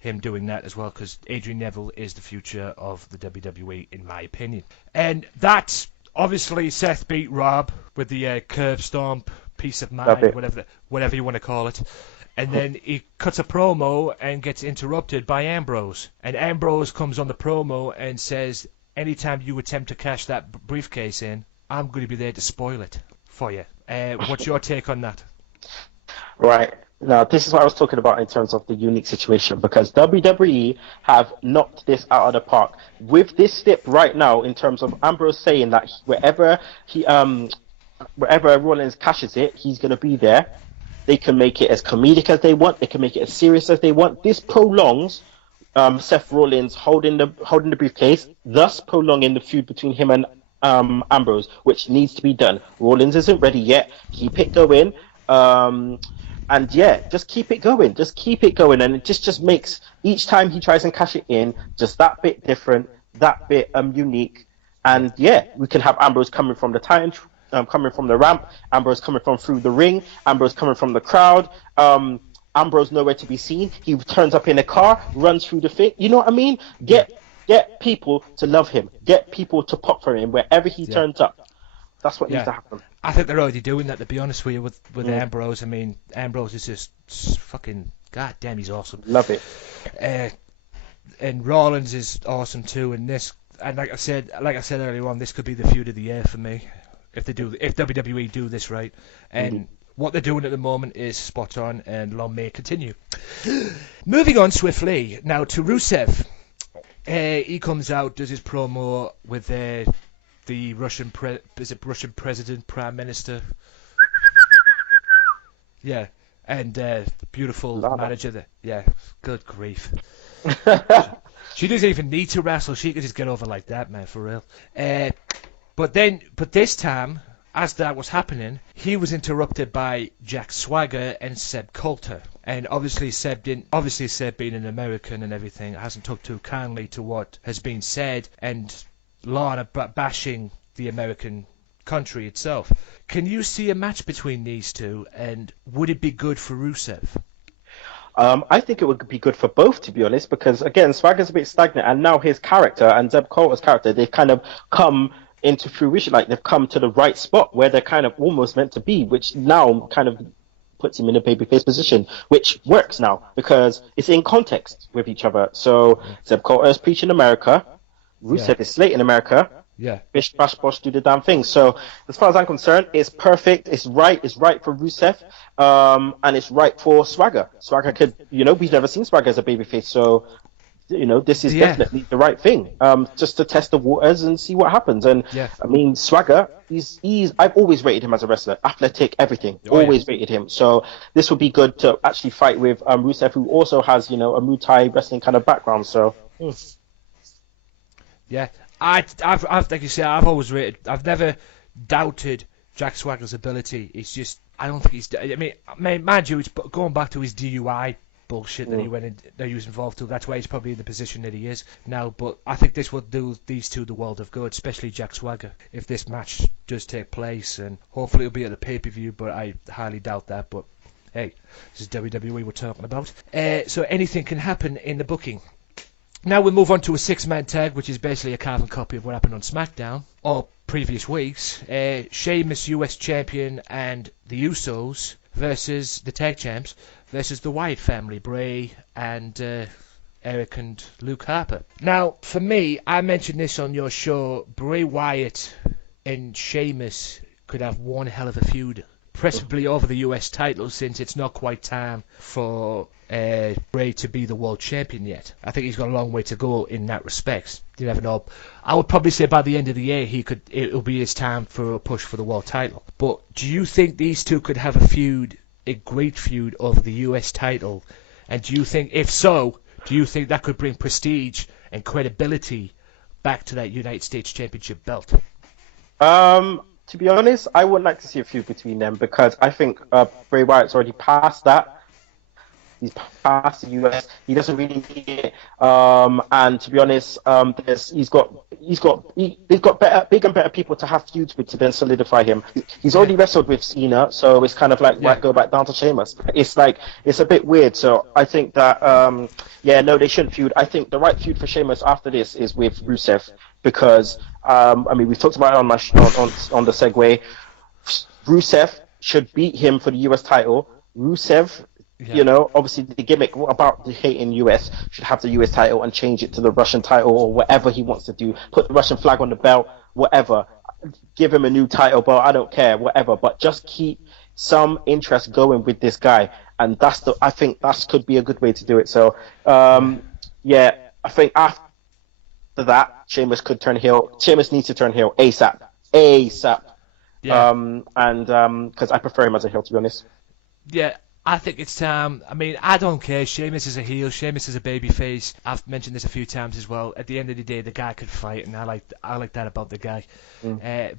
Him doing that as well, because Adrian Neville is the future of the WWE, in my opinion. And that's obviously Seth beat Rob with the curb stomp, peace of mind, whatever you want to call it. And then he cuts a promo and gets interrupted by Ambrose. And Ambrose comes on the promo and says, anytime you attempt to cash that briefcase in, I'm going to be there to spoil it for you. What's your take on that? Right. Now, this is what I was talking about in terms of the unique situation, because WWE have knocked this out of the park. With this step right now, in terms of Ambrose saying that wherever Rollins cashes it, he's going to be there. They can make it as comedic as they want. They can make it as serious as they want. This prolongs Seth Rollins holding the briefcase, thus prolonging the feud between him and Ambrose, which needs to be done. Rollins isn't ready yet. Keep it going. And yeah, just keep it going. Just keep it going. And it just makes each time he tries and cash it in just that bit different, that bit unique. And yeah, we can have Ambrose coming from the Titan, coming from the ramp, Ambrose coming from through the ring, Ambrose coming from the crowd, Ambrose nowhere to be seen. He turns up in a car, runs through the thing. You know what I mean? Get people to love him. Get people to pop for him wherever he turns up. That's what needs to happen. I think they're already doing that, to be honest with you, with Ambrose. I mean, Ambrose is just fucking, god damn, he's awesome. Love it. And Rollins is awesome too. And like I said earlier on, this could be the feud of the year for me if WWE do this right. And what they're doing at the moment is spot on, and long may it continue. Moving on swiftly now to Rusev. He comes out, does his promo with the Russian president, prime minister. Yeah, and beautiful manager there. Yeah, good grief. She doesn't even need to wrestle. She could just get over like that, man, for real. But this time, as that was happening, he was interrupted by Jack Swagger and Seb Coulter. And obviously Seb being an American and everything hasn't took too kindly to what has been said, and Lana bashing the American country itself. Can you see a match between these two, and would it be good for Rusev? I think it would be good for both, to be honest, because again, Swagger's a bit stagnant, and now his character and Zeb Coulter's character, they've kind of come into fruition, like they've come to the right spot where they're kind of almost meant to be, which now kind of puts him in a babyface position, which works now because it's in context with each other. So Zeb Coulter is preaching America, Rusev is slating America. Yeah. Bish Bash Bosh do the damn thing. So as far as I'm concerned, it's perfect. It's right for Rusev, and it's right for Swagger. Swagger could, we've never seen Swagger as a babyface, so this is definitely the right thing. Just to test the waters and see what happens. And I mean, Swagger, I've always rated him as a wrestler, athletic, everything. Always rated him. So this would be good to actually fight with Rusev, who also has a Muay Thai wrestling kind of background. So. Yeah. I've like you say, I've never doubted Jack Swagger's ability. It's just, I don't think he's, I mean, mind you, it's going back to his DUI bullshit that he was involved with. That's why he's probably in the position that he is now. But I think this will do these two the world of good, especially Jack Swagger, if this match does take place. And hopefully it'll be at the pay-per-view, but I highly doubt that. But hey, this is WWE we're talking about. So anything can happen in the booking. Now we move on to a six-man tag, which is basically a carbon copy of what happened on SmackDown, or previous weeks. Sheamus, US Champion, and the Usos versus the tag champs, versus the Wyatt family, Bray and Eric and Luke Harper. Now, for me, I mentioned this on your show, Bray Wyatt and Sheamus could have one hell of a feud, preferably over the US title, since it's not quite time for Bray to be the world champion yet. I think he's got a long way to go in that respect. You never know. I would probably say by the end of the year it'll be his time for a push for the world title. But do you think these two could have a great feud over the US title? And do you think, if so, do you think that could bring prestige and credibility back to that United States Championship belt? To be honest, I would like to see a feud between them because I think Bray Wyatt's already past that. He's past the US. He doesn't really need it. And to be honest, he's got better, bigger and better people to have feuds with to then solidify him. He's already wrestled with Cena, so it's kind of like why go back down to Sheamus. It's a bit weird. So I think that they shouldn't feud. I think the right feud for Sheamus after this is with Rusev because we've talked about it on on the segue. Rusev should beat him for the US title. Rusev. Yeah. Obviously the gimmick about the hating US should have the US title and change it to the Russian title or whatever he wants to do. Put the Russian flag on the belt, whatever. Give him a new title belt, I don't care, whatever. But just keep some interest going with this guy. And I think that could be a good way to do it. So, I think after that, Sheamus could turn heel. Sheamus needs to turn heel ASAP. Yeah. Because I prefer him as a heel, to be honest. Yeah. I think it's time. I mean, I don't care. Sheamus is a heel. Sheamus is a babyface. I've mentioned this a few times as well. At the end of the day, the guy could fight, and I like that about the guy.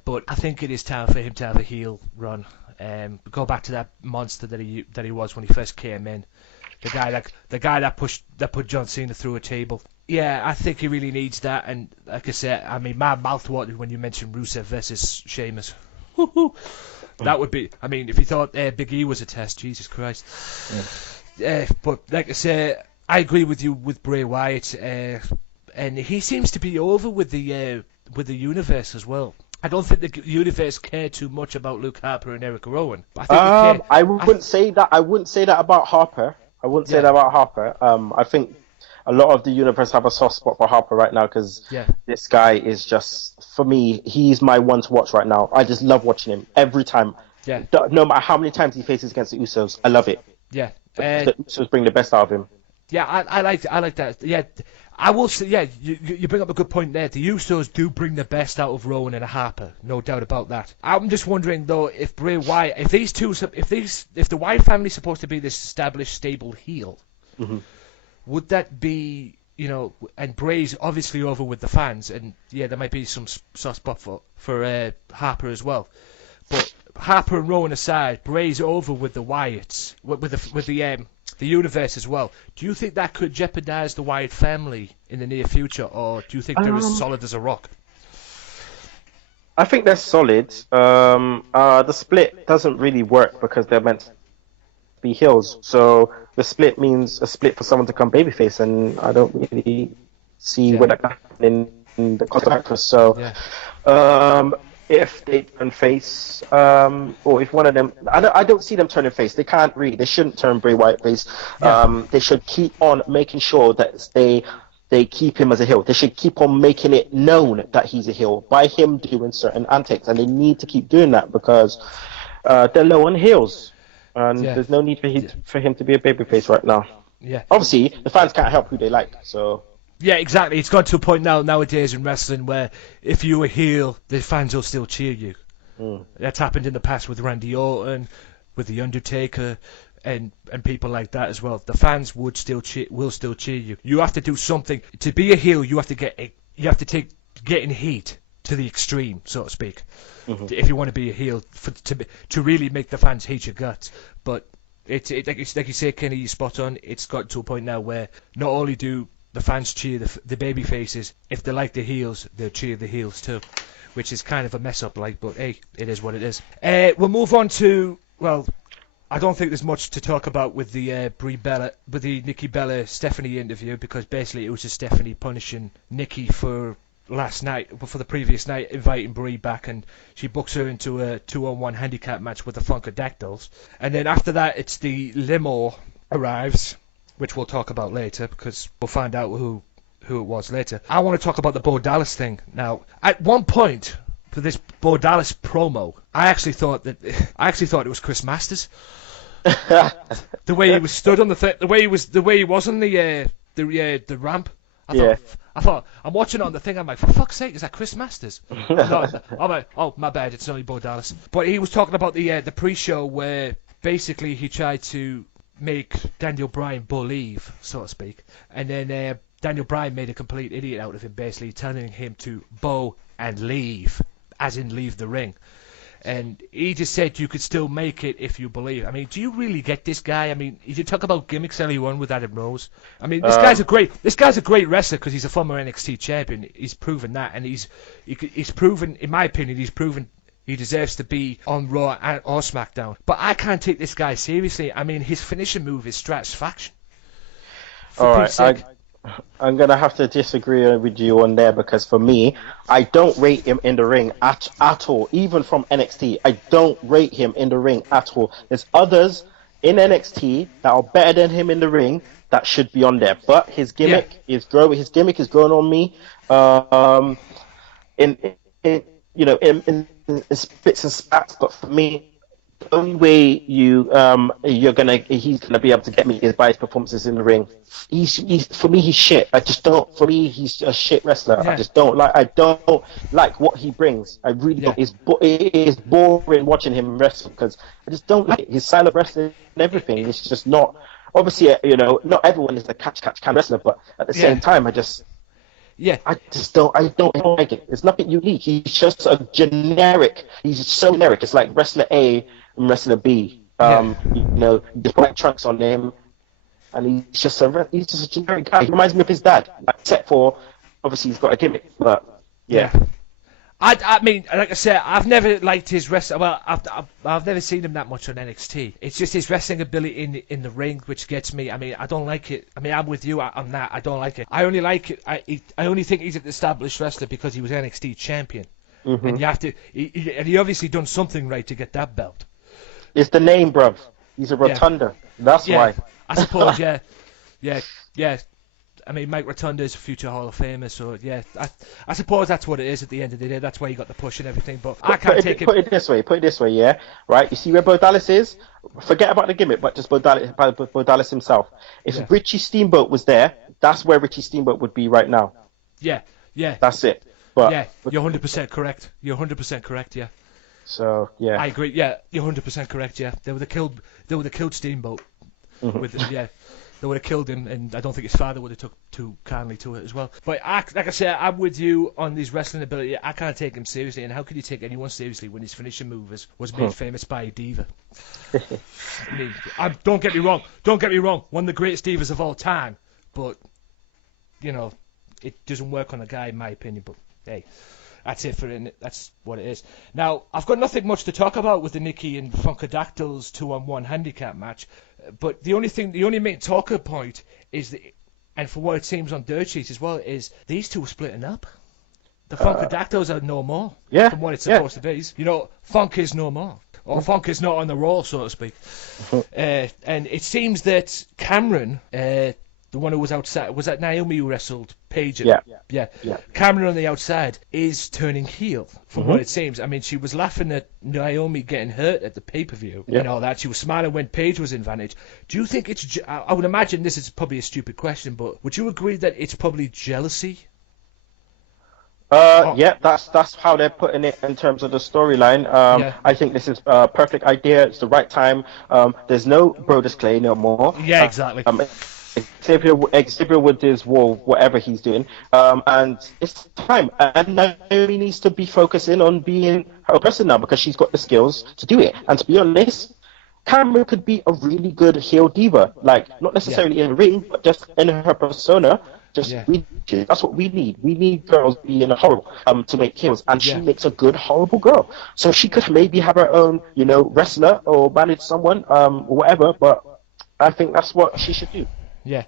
But I think it is time for him to have a heel run. Go back to that monster that he was when he first came in. The guy that put John Cena through a table. Yeah, I think he really needs that. And like I said, I mean, my mouth watered when you mentioned Rusev versus Sheamus. That would be, I mean, if you thought Big E was a test, Jesus Christ. But like I say, I agree with you with Bray Wyatt, and he seems to be over with the universe as well. I don't think the universe care too much about Luke Harper and Eric Rowan. I wouldn't say that. I wouldn't say that about Harper. I think a lot of the universe have a soft spot for Harper right now because this guy is just, for me, he's my one to watch right now. I just love watching him every time. Yeah. No matter how many times he faces against the Usos, I love it. Yeah. The Usos bring the best out of him. Yeah, I like that. Yeah, I will say. Yeah, you bring up a good point there. The Usos do bring the best out of Rowan and Harper, no doubt about that. I'm just wondering though, if Bray Wyatt, if the Wyatt family is supposed to be this established, stable heel. Mm-hmm. Would that be, and Bray's obviously over with the fans, and there might be some soft spot for Harper as well. But Harper and Rowan aside, Bray's over with the Wyatts, with the universe as well. Do you think that could jeopardize the Wyatt family in the near future, or do you think they're as solid as a rock? I think they're solid. The split doesn't really work because they're meant to be heels, so the split means a split for someone to come babyface, and I don't really see where that can happen in the contract. So, if they turn face, or if one of them, I don't see them turning face. They can't really. They shouldn't turn Bray Wyatt face. They should keep on making sure that they keep him as a heel. They should keep on making it known that he's a heel by him doing certain antics, and they need to keep doing that because they're low on heels. And there's no need for him to be a babyface right now. Yeah. Obviously, the fans can't help who they like, so... Yeah, exactly. It's got to a point nowadays in wrestling where if you were heel, the fans will still cheer you. That's happened in the past with Randy Orton, with The Undertaker, and people like that as well. The fans will still cheer you. You have to do something. To be a heel, you have to take getting heat to the extreme, so to speak. Mm-hmm. If you want to be a heel, to really make the fans hate your guts. But it's like you say, Kenny, you're spot on. It's got to a point now where not only do the fans cheer the baby faces, if they like the heels, they'll cheer the heels too, which is kind of a mess up, but hey, it is what it is. We'll move on to, I don't think there's much to talk about with the Nikki Bella Stephanie interview, because basically it was just Stephanie punishing Nikki for the previous night, inviting Brie back, and she books her into a 2-on-1 handicap match with the Funkadactyls. And then after that, it's the limo arrives which we'll talk about later because we'll find out who it was later. I want to talk about the Bo Dallas thing. Now, at one point for this Bo Dallas promo, I actually thought it was Chris Masters. The way he was stood on the way he was on the ramp. I thought I'm watching it on the thing. I'm like, for fuck's sake, is that Chris Masters? No, I'm like, oh my bad, it's only Bo Dallas. But he was talking about the pre-show where basically he tried to make Daniel Bryan believe, so to speak, and then Daniel Bryan made a complete idiot out of him, basically telling him to bow and leave, as in leave the ring. And he just said you could still make it if you believe. I mean, do you really get this guy? I mean, you talk about gimmicks early on with Adam Rose. I mean, this guy's a great wrestler because he's a former NXT champion. He's proven that, and he's proven, in my opinion, he deserves to be on Raw or SmackDown. But I can't take this guy seriously. I mean, his finishing move is Stratisfaction. All right, I'm going to have to disagree with you on there because for me, I don't rate him in the ring at all. Even from NXT, I don't rate him in the ring at all. There's others in NXT that are better than him in the ring that should be on there. But his gimmick is growing. His gimmick is growing on me. In spits and spats. But for me, the only way he's gonna be able to get me is by his performances in the ring. For me he's shit. For me he's a shit wrestler. Yeah. I don't like what he brings. I really don't. It is boring watching him wrestle because I just don't like it. His style of wrestling and everything. It's just not. Obviously, not everyone is a catch kind of wrestler, but at the same time, I don't like it. There's nothing unique. He's just a generic. He's so generic. It's like wrestler A and wrestler B. Just put trunks on him, and he's just a generic guy. He reminds me of his dad, except for obviously he's got a gimmick. But yeah. I mean, like I said, I've never liked his wrestling. Well, I've never seen him that much on NXT. It's just his wrestling ability in the ring which gets me. I mean, I don't like it. I mean, I'm with you on that. I don't like it. I only like it. I only think he's an established wrestler because he was NXT champion, and you have to. And he obviously done something right to get that belt. It's the name, bruv. He's a rotunda. That's why. I suppose. Yeah. I mean, Mike Rotunda is a future Hall of Famer, so yeah, I suppose that's what it is at the end of the day. That's why he got the push and everything. But I can't take it. Put it this way, yeah. Right, you see where Bo Dallas is? Forget about the gimmick, but just Bo Dallas himself. If Richie Steamboat was there, that's where Richie Steamboat would be right now. Yeah. That's it. But yeah, you're 100% correct. You're 100% correct. Yeah. So yeah. I agree. Yeah, you're 100% correct. Yeah, they would have killed Steamboat. They would have killed him, and I don't think his father would have took too kindly to it as well. But like I said, I'm with you on his wrestling ability. I can't take him seriously, and how could you take anyone seriously when his finishing move was made famous by a diva? I mean, don't get me wrong. One of the greatest divas of all time, but it doesn't work on a guy, in my opinion. But hey, that's it for it. That's what it is. Now, I've got nothing much to talk about with the Nikki and Funkadactyls 2-on-1 handicap match. But the only main talker point is and for what it seems on Dirt Sheets as well, is these two are splitting up. The Funkadactyls are no more. Yeah. From what it's supposed to be. Funk is no more. Or Funk is not on the roll, so to speak. And it seems that Cameron, the one who was outside, was that Naomi who wrestled Paige? Yeah. Cameron on the outside is turning heel, from what it seems. I mean, she was laughing at Naomi getting hurt at the pay-per-view and all that. She was smiling when Paige was in Vantage. Do you think it's... I would imagine this is probably a stupid question, but would you agree that it's probably jealousy? Yeah, that's how they're putting it in terms of the storyline. I think this is a perfect idea. It's the right time. There's no Brodus Clay no more. Yeah, exactly. Xavier Woods is whatever he's doing, and it's time. And Naomi needs to be focusing on being her person now because she's got the skills to do it. And to be honest, Cameron could be a really good heel diva, like not necessarily in the ring, but just in her persona. That's what we need. We need girls being horrible to make heels, and she makes a good horrible girl. So she could maybe have her own, wrestler or manage someone, or whatever. But I think that's what she should do. It's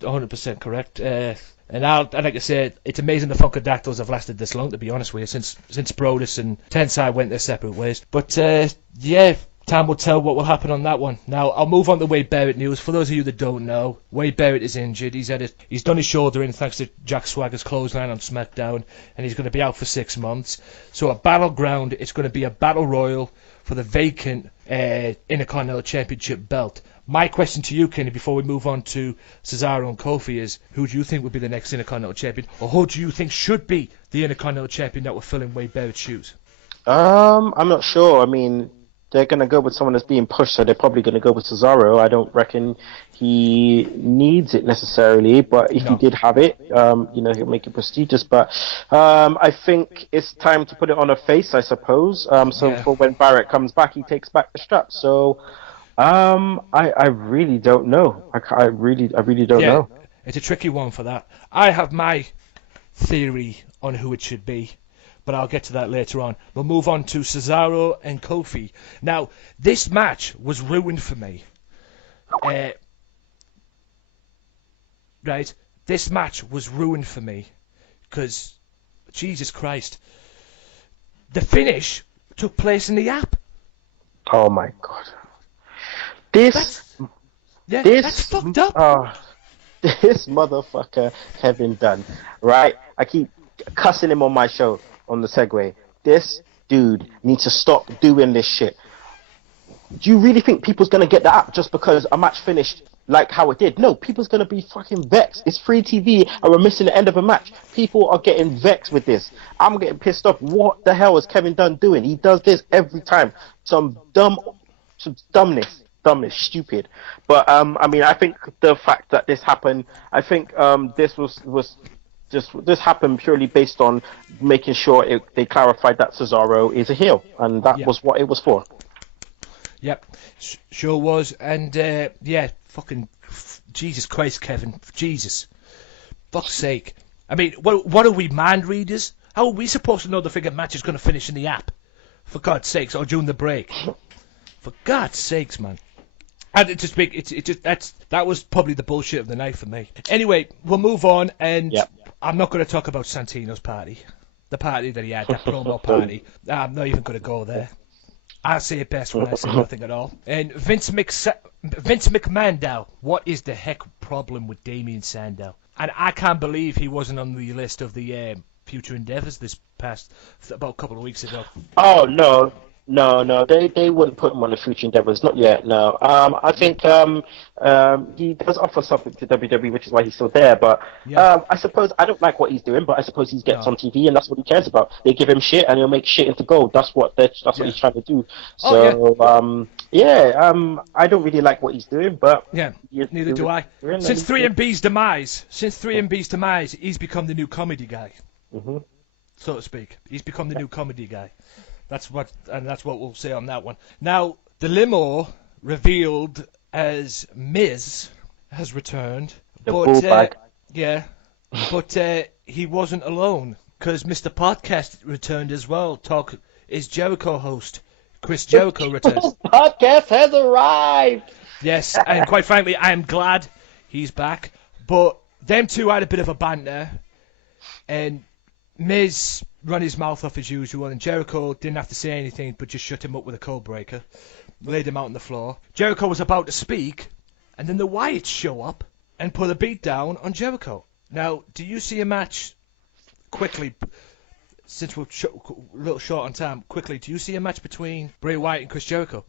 100% correct. And like I said, it's amazing the Funkadactyls have lasted this long, to be honest with you, since Brodus and Tensai went their separate ways. But Time will tell what will happen on that one. Now, I'll move on to Wade Barrett news. For those of you that don't know, Wade Barrett is injured. He's done his shoulder in thanks to Jack Swagger's clothesline on SmackDown, and he's going to be out for 6 months. So at Battleground, it's going to be a battle royal for the vacant Intercontinental Championship belt. My question to you, Kenny, before we move on to Cesaro and Kofi is, who do you think would be the next Intercontinental Champion, or who do you think should be the Intercontinental Champion that will fill in Wade Barrett's shoes? I'm not sure. I mean, they're going to go with someone that's being pushed, so they're probably going to go with Cesaro. I don't reckon he needs it necessarily, but if he did have it, he'll make it prestigious. But I think it's time to put it on a face, I suppose. For when Barrett comes back, he takes back the strap. So I really don't know. I really don't know. It's a tricky one for that. I have my theory on who it should be, but I'll get to that later on. We'll move on to Cesaro and Kofi. Now, this match was ruined for me. Right? This match was ruined for me because, Jesus Christ, the finish took place in the app. Oh my God. That's fucked up. This motherfucker Kevin Dunn, right? I keep cussing him on my show on the Segue. This dude needs to stop doing this shit. Do you really think people's gonna get the app just because a match finished like how it did? No, people's gonna be fucking vexed. It's free TV and we're missing the end of a match. People are getting vexed with this. I'm getting pissed off. What the hell is Kevin Dunn doing? He does this every time. Some dumbness, stupid. But I think the fact that this happened, I think this happened purely based on making sure they clarified that Cesaro is a heel, and that was what it was for. Yep, sure was. And fucking Jesus Christ, Kevin, Jesus, fuck's sake. I mean, what are we, mind readers? How are we supposed to know the friggin' match is going to finish in the app? For God's sakes, or during the break? For God's sakes, man. And that was probably the bullshit of the night for me. Anyway, we'll move on, and I'm not going to talk about Santino's party. The party that he had, that promo party. I'm not even going to go there. I'll say it best when I say nothing at all. And Vince McMahon, what is the heck problem with Damien Sandow? And I can't believe he wasn't on the list of the future endeavors this past, about a couple of weeks ago. Oh, no. No, they wouldn't put him on the future endeavors, not yet. No, I think he does offer something to WWE, which is why he's still there. But I suppose I don't like what he's doing, but I suppose he's getting on TV, and that's what he cares about. They give him shit, and he'll make shit into gold. That's what he's trying to do. So I don't really like what he's doing, but neither do I. Since 3MB's demise, he's become the new comedy guy, so to speak. He's become the new comedy guy. That's what we'll say on that one. Now, the limo revealed as Miz has returned. But he wasn't alone, because Mr. Podcast returned as well. Talk is Jericho host Chris Jericho returns. Podcast has arrived. Yes, and quite frankly, I am glad he's back. But them two had a bit of a banter, and Miz run his mouth off as usual, and Jericho didn't have to say anything but just shut him up with a code breaker, laid him out on the floor. Jericho was about to speak, and then the Wyatts show up and put a beat down on Jericho. Now, do you see a match, quickly, since we're a little short on time, quickly, do you see a match between Bray Wyatt and Chris Jericho?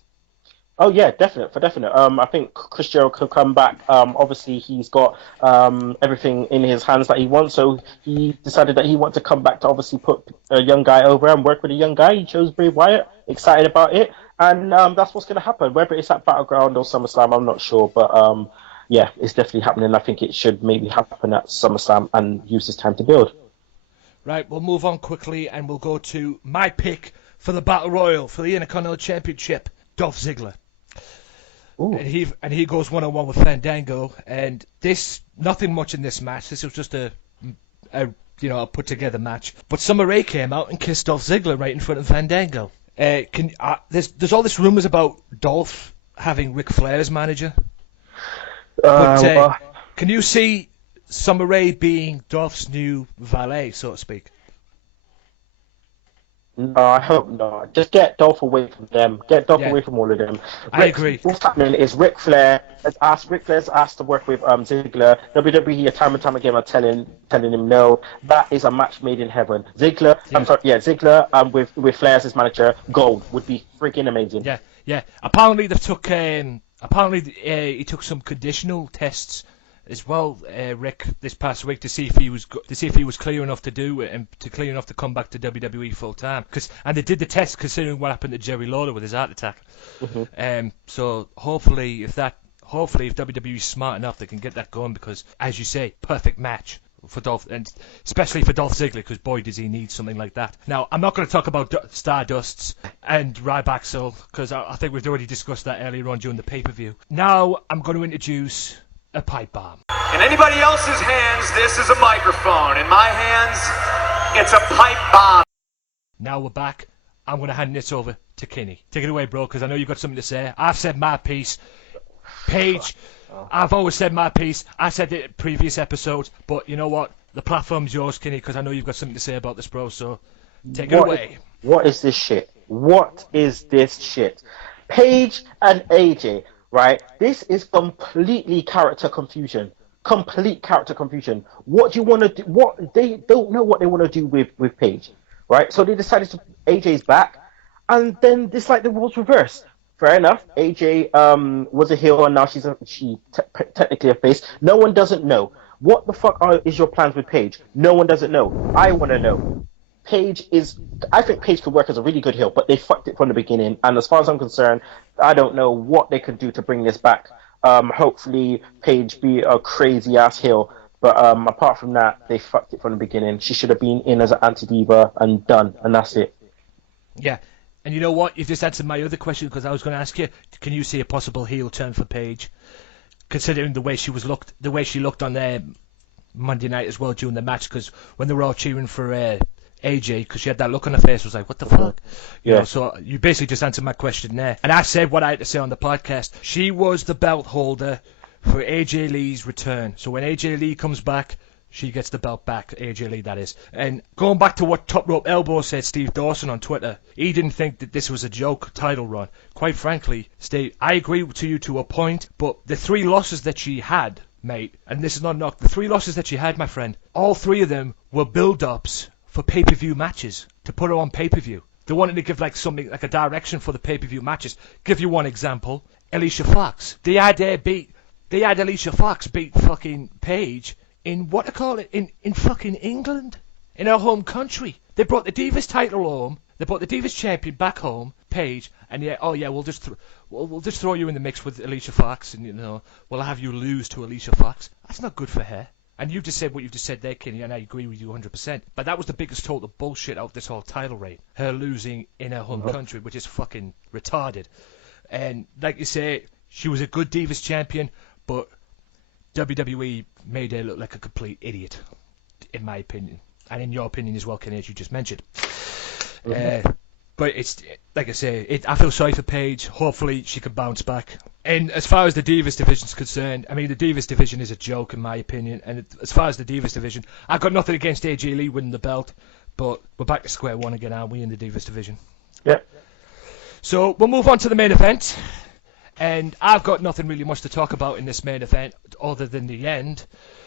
Oh yeah, definite. I think Chris Jericho could come back. Obviously, he's got everything in his hands that he wants, so he decided that he wanted to come back to obviously put a young guy over and work with a young guy. He chose Bray Wyatt, excited about it, and that's what's going to happen. Whether it's at Battleground or SummerSlam, I'm not sure, but it's definitely happening. I think it should maybe happen at SummerSlam and use this time to build. Right, we'll move on quickly, and we'll go to my pick for the Battle Royal for the Intercontinental Championship, Dolph Ziggler. Ooh. And he goes one-on-one with Fandango, and nothing much in this match. This was just a put together match. But Summer Rae came out and kissed Dolph Ziggler right in front of Fandango. There's all this rumors about Dolph having Ric Flair as manager. But can you see Summer Rae being Dolph's new valet, so to speak? No, I hope not. Just get Dolph away from them. Get Dolph Yeah, away from all of them. I agree. What's happening is Ric Flair's asked to work with Ziggler. WWE time and time again are telling him no. That is a match made in heaven. Ziggler with Flair as his manager, gold would be freaking amazing. Yeah. Apparently they took he took some conditional tests as well, Rick, this past week to see if he was clear enough to do it and clear enough to come back to WWE full time. And they did the test considering what happened to Jerry Lawler with his heart attack. Mm-hmm. So hopefully if WWE is smart enough, they can get that going because, as you say, perfect match for Dolph, and especially for Dolph Ziggler, because boy does he need something like that. Now, I'm not going to talk about Stardusts and Axel because I think we've already discussed that earlier on during the pay-per-view. Now, I'm going to introduce a pipe bomb. In anybody else's hands, this is a microphone. In my hands, it's a pipe bomb. Now we're back. I'm going to hand this over to Kinny. Take it away, bro, because I know you've got something to say. I've said my piece. Paige, I've always said my piece. I said it in previous episodes, but you know what? The platform's yours, Kinny, because I know you've got something to say about this, bro, so take it away. What is this shit? What is this shit? Paige and AJ, right? This is completely character confusion. Complete character confusion. What do you want to do? What they don't know what they want to do with Paige, right? So they decided to AJ's back, and then it's like the roles reversed. Fair enough. AJ was a heel, and now she's technically a face. No one doesn't know. What the fuck is your plans with Paige? No one doesn't know. I want to know. I think Paige could work as a really good heel, but they fucked it from the beginning. And as far as I'm concerned, I don't know what they could do to bring this back. Hopefully, Paige be a crazy ass heel. But apart from that, they fucked it from the beginning. She should have been in as an anti-diva and done, and that's it. Yeah. And you know what? You've just answered my other question because I was going to ask you, can you see a possible heel turn for Paige, considering the way she looked on there Monday night as well during the match? Because when they were all cheering for AJ, because she had that look on her face, was like, what the fuck? Yeah. You know, so you basically just answered my question there. And I said what I had to say on the podcast. She was the belt holder for AJ Lee's return. So when AJ Lee comes back, she gets the belt back, AJ Lee, that is. And going back to what Top Rope Elbow said, Steve Dawson on Twitter, he didn't think that this was a joke title run. Quite frankly, Steve, I agree to you to a point, but the 3 losses that she had, mate, and this is not a knock, the 3 losses that she had, my friend, all 3 of them were build-ups for pay-per-view matches, to put her on pay-per-view. They wanted to give like something, like a direction for the pay-per-view matches. Give you one example, Alicia Fox. They had Alicia Fox beat fucking Paige in in fucking England, in her home country. They brought the Divas title home. They brought the Divas champion back home, Paige, and we'll just throw you in the mix with Alicia Fox, and we'll have you lose to Alicia Fox. That's not good for her. And you just said what you've just said there, Kenny, and I agree with you 100%. But that was the biggest total bullshit out of this whole title reign. Her losing in her home country, which is fucking retarded. And like you say, she was a good Divas champion, but WWE made her look like a complete idiot, in my opinion, and in your opinion as well, Kenny, as you just mentioned. But it's like I say, I feel sorry for Paige. Hopefully she can bounce back. And as far as the Divas division is concerned, I mean, the Divas division is a joke in my opinion. And as far as the Divas division, I've got nothing against AJ Lee winning the belt, but we're back to square one again, aren't we, in the Divas division? Yeah. So we'll move on to the main event. And I've got nothing really much to talk about in this main event other than the end.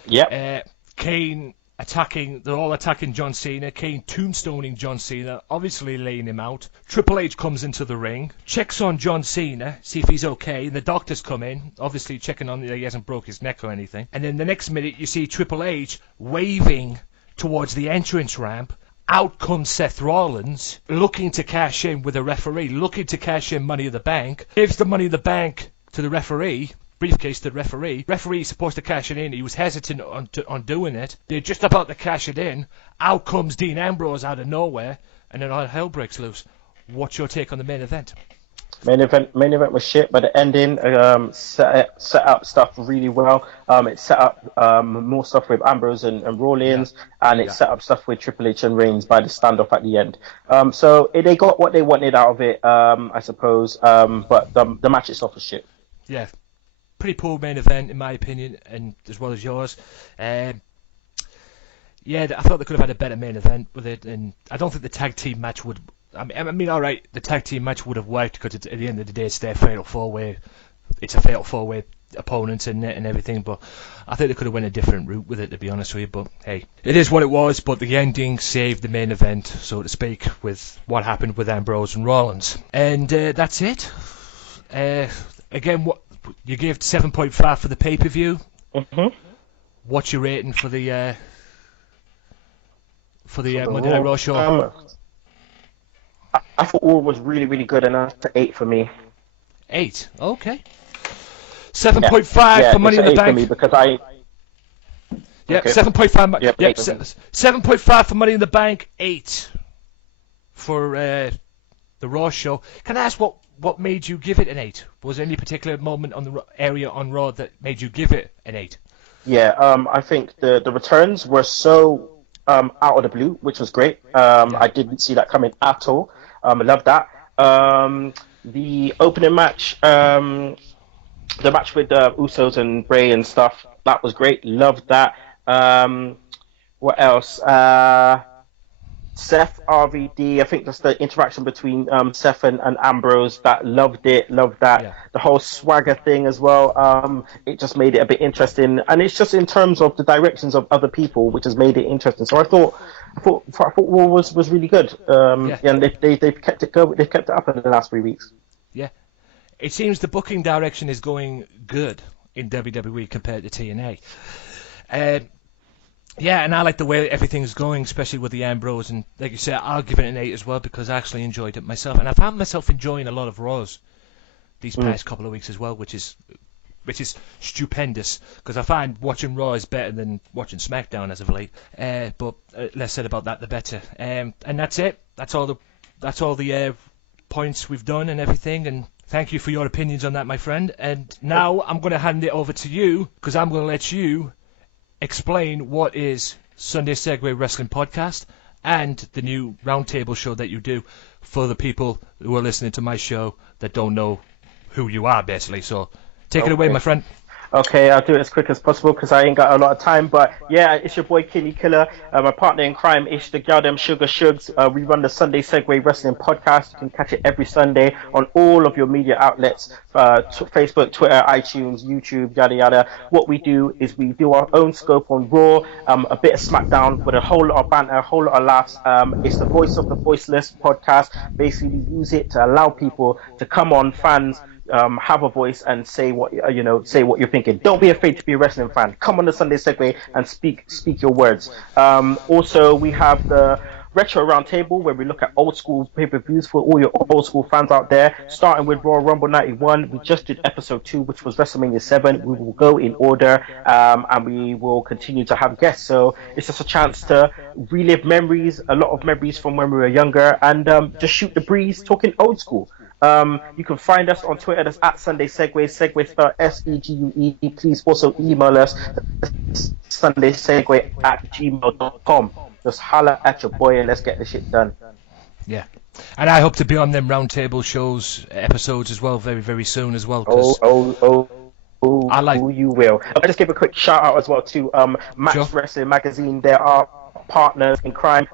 Yeah. Kane they're all attacking John Cena. Kane tombstoning John Cena, obviously laying him out. Triple H comes into the ring, checks on John Cena, see if he's okay. And the doctors come in, obviously checking on that he hasn't broke his neck or anything. And then the next minute you see Triple H waving towards the entrance ramp. Out comes Seth Rollins, looking to cash in with a referee, looking to cash in Money in the Bank. Gives the Money in the Bank to the referee, briefcase to the referee. Referee's supposed to cash it in. He was hesitant on doing it. They're just about to cash it in. Out comes Dean Ambrose out of nowhere, and then all hell breaks loose. What's your take on the main event? Main event was shit, but the ending set up stuff really well. It set up more stuff with Ambrose and Rollins, and it set up stuff with Triple H and Reigns by the standoff at the end. So they got what they wanted out of it, I suppose. But the match itself was shit. Yeah, pretty poor main event in my opinion, and as well as yours. Yeah, I thought they could have had a better main event with it, and I don't think the tag team match would I mean, all right, the tag team match would have worked because at the end of the day, it's their fatal four-way. It's a fatal four-way opponent and everything, but I think they could have went a different route with it, to be honest with you. But hey, it is what it was. But the ending saved the main event, so to speak, with what happened with Ambrose and Rollins, and that's it. Again, what you gave 7.5 for the pay-per-view. Mm-hmm. What's your rating for the Monday Night Raw show? I thought Raw was really, really good, and that's an 8 for me. 8, okay. 7.5 for Money in the Bank. For me because I. Yeah, okay. 7.5. Yep, 7.5 for Money in the Bank. 8 for the Raw show. Can I ask what made you give it an 8? Was there any particular moment on the area on Raw that made you give it an 8? Yeah, I think the returns were so out of the blue, which was great. I didn't see that coming at all. I love that. The opening match, the match with Usos and Bray and stuff, that was great. Loved that. What else? Seth, RVD, I think that's the interaction between Seth and Ambrose. Loved that. Yeah. The whole swagger thing as well. It just made it a bit interesting, and it's just in terms of the directions of other people, which has made it interesting. So I thought Raw was really good. And they've kept it going. They've kept it up in the last 3 weeks. Yeah, it seems the booking direction is going good in WWE compared to TNA. Yeah, and I like the way everything's going, especially with the Ambrose, and like you said, I'll give it an 8 as well because I actually enjoyed it myself, and I found myself enjoying a lot of Raws these past couple of weeks as well, which is stupendous because I find watching Raw is better than watching SmackDown as of late. But less said about that, the better. And that's it. That's all the points we've done and everything, and thank you for your opinions on that, my friend. And now I'm going to hand it over to you because I'm going to let you explain what is Sunday Segue Wrestling Podcast and the new roundtable show that you do for the people who are listening to my show that don't know who you are, basically. So take it away, my friend. Okay, I'll do it as quick as possible because I ain't got a lot of time. But yeah, it's your boy Kinny Killa, my partner in crime, Ish the Gal Dem Sugar Shugs. We run the Sunday Segue Wrestling Podcast. You can catch it every Sunday on all of your media outlets, Facebook, Twitter, iTunes, YouTube, yada yada. What we do is we do our own scope on Raw, a bit of SmackDown with a whole lot of banter, a whole lot of laughs. It's the voice of the voiceless podcast. Basically, we use it to allow people to come on, fans. Have a voice and say what you're thinking. Don't be afraid to be a wrestling fan. Come on the Sunday Segue and speak your words. Also, we have the Retro Roundtable where we look at old school pay-per-views for all your old school fans out there. Starting with Royal Rumble 91, we just did episode 2, which was WrestleMania 7. We will go in order, and we will continue to have guests. So it's just a chance to relive memories, a lot of memories from when we were younger, and just shoot the breeze, talking old school. You can find us on Twitter. That's at Sunday Segue. Segue spelled SEGUE. Please also email us sundaysegue@gmail.com. Just holler at your boy and let's get the shit done. Yeah, and I hope to be on them roundtable shows episodes as well very, very soon as well. I like. You will. I'll just give a quick shout out as well to Max Wrestling Magazine. There are partners in crime.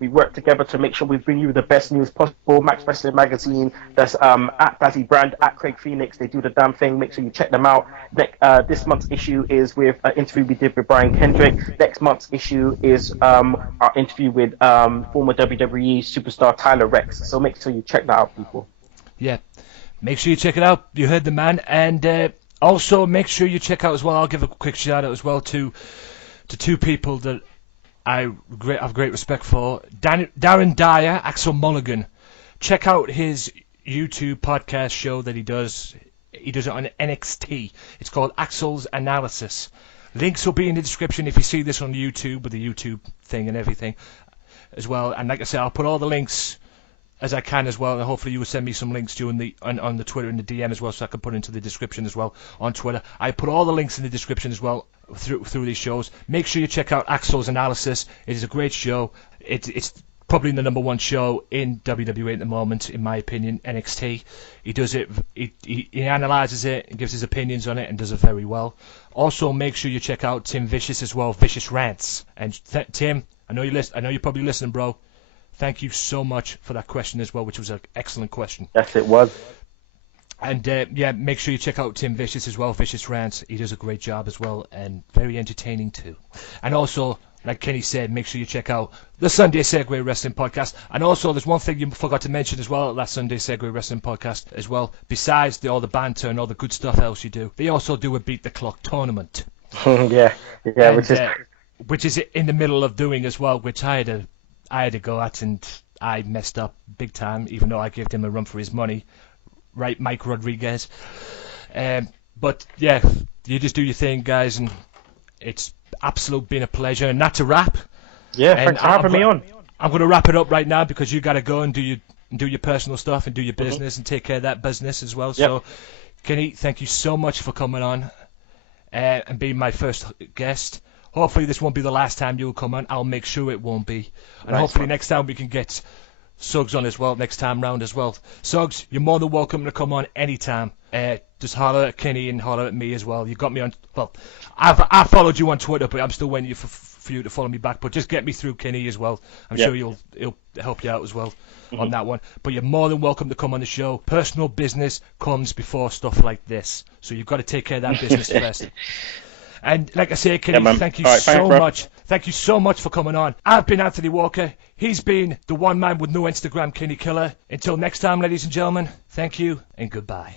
We work together to make sure we bring you the best news possible. Max Wrestling Magazine, that's at Bazzy Brand, at Craig Phoenix. They do the damn thing. Make sure you check them out. This month's issue is with an interview we did with Brian Kendrick. Next month's issue is our interview with former WWE superstar Tyler Rex. So make sure you check that out, people. Yeah, make sure you check it out. You heard the man. And also make sure you check out as well. I'll give a quick shout out as well to two people that I have great respect for. Darren Dyer, Axel Mulligan. Check out his YouTube podcast show that he does. He does it on NXT. It's called Axel's Analysis. Links will be in the description if you see this on YouTube with the YouTube thing and everything as well. And like I said, I'll put all the links as I can as well, and hopefully you will send me some links during on the Twitter and the DM as well, so I can put into the description as well on Twitter. I put all the links in the description as well through these shows. Make sure you check out Axel's Analysis. It is a great show. It's probably the number one show in WWE at the moment, in my opinion. NXT. He does it. He analyzes it and gives his opinions on it and does it very well. Also, make sure you check out Tim Vicious as well. Vicious Rants. And Tim, I know you're probably listening, bro. thank you so much for that question as well, which was an excellent question. Yes, it was. And make sure you check out Tim Vicious as well, Vicious Rants. He does a great job as well, and very entertaining too. And also, like Kenny said, make sure you check out the Sunday Segue Wrestling Podcast. And also, there's one thing you forgot to mention as well at that Sunday Segue Wrestling Podcast as well. Besides all the banter and all the good stuff else you do, they also do a Beat the Clock tournament. yeah, and, which is in the middle of doing as well, which I had to go at, and I messed up big time, even though I gave him a run for his money. Right, Mike Rodriguez. But yeah, you just do your thing, guys, and it's absolute been a pleasure. And not to wrap. Yeah, thanks for having me on. I'm going to wrap it up right now because you got to go and do your personal stuff and do your business and take care of that business as well. Yep. So, Kenny, thank you so much for coming on and being my first guest. Hopefully this won't be the last time you'll come on. I'll make sure it won't be. And hopefully next time we can get Suggs on as well, next time round as well. Suggs, you're more than welcome to come on anytime. Just holler at Kenny and holler at me as well. You got me on, well, I followed you on Twitter, but I'm still waiting for you to follow me back. But just get me through Kenny as well. I'm sure he'll help you out as well on that one. But you're more than welcome to come on the show. Personal business comes before stuff like this. So you've got to take care of that business first. And like I say, Kenny, thank you so much. Thank you so much for coming on. I've been Anthony Walker. He's been the one man with no Instagram, Kinny Killa. Until next time, ladies and gentlemen, thank you and goodbye.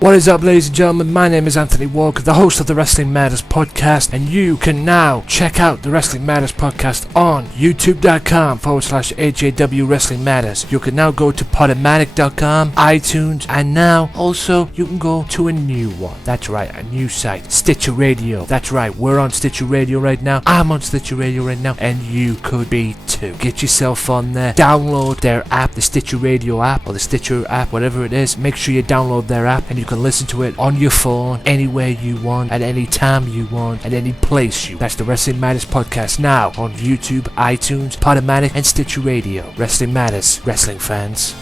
What is up, ladies and gentlemen? My name is Anthony Walker, the host of the Wrestling Matters podcast, and you can now check out the Wrestling Matters podcast on youtube.com/AJW Wrestling Matters. You can now go to Podomatic.com, iTunes, and now also you can go to a new one. That's right, a new site, Stitcher Radio. That's right, we're on Stitcher Radio right now. I'm on Stitcher Radio right now, and you could be too. Get yourself on there, download their app, the Stitcher Radio app, or the Stitcher app, whatever it is. Make sure you download their app, and you can listen to it on your phone anywhere you want, at any time you want, at any place you want. That's the Wrestling Matters podcast now on YouTube, iTunes, Podomatic, and Stitcher Radio. Wrestling Matters, wrestling fans.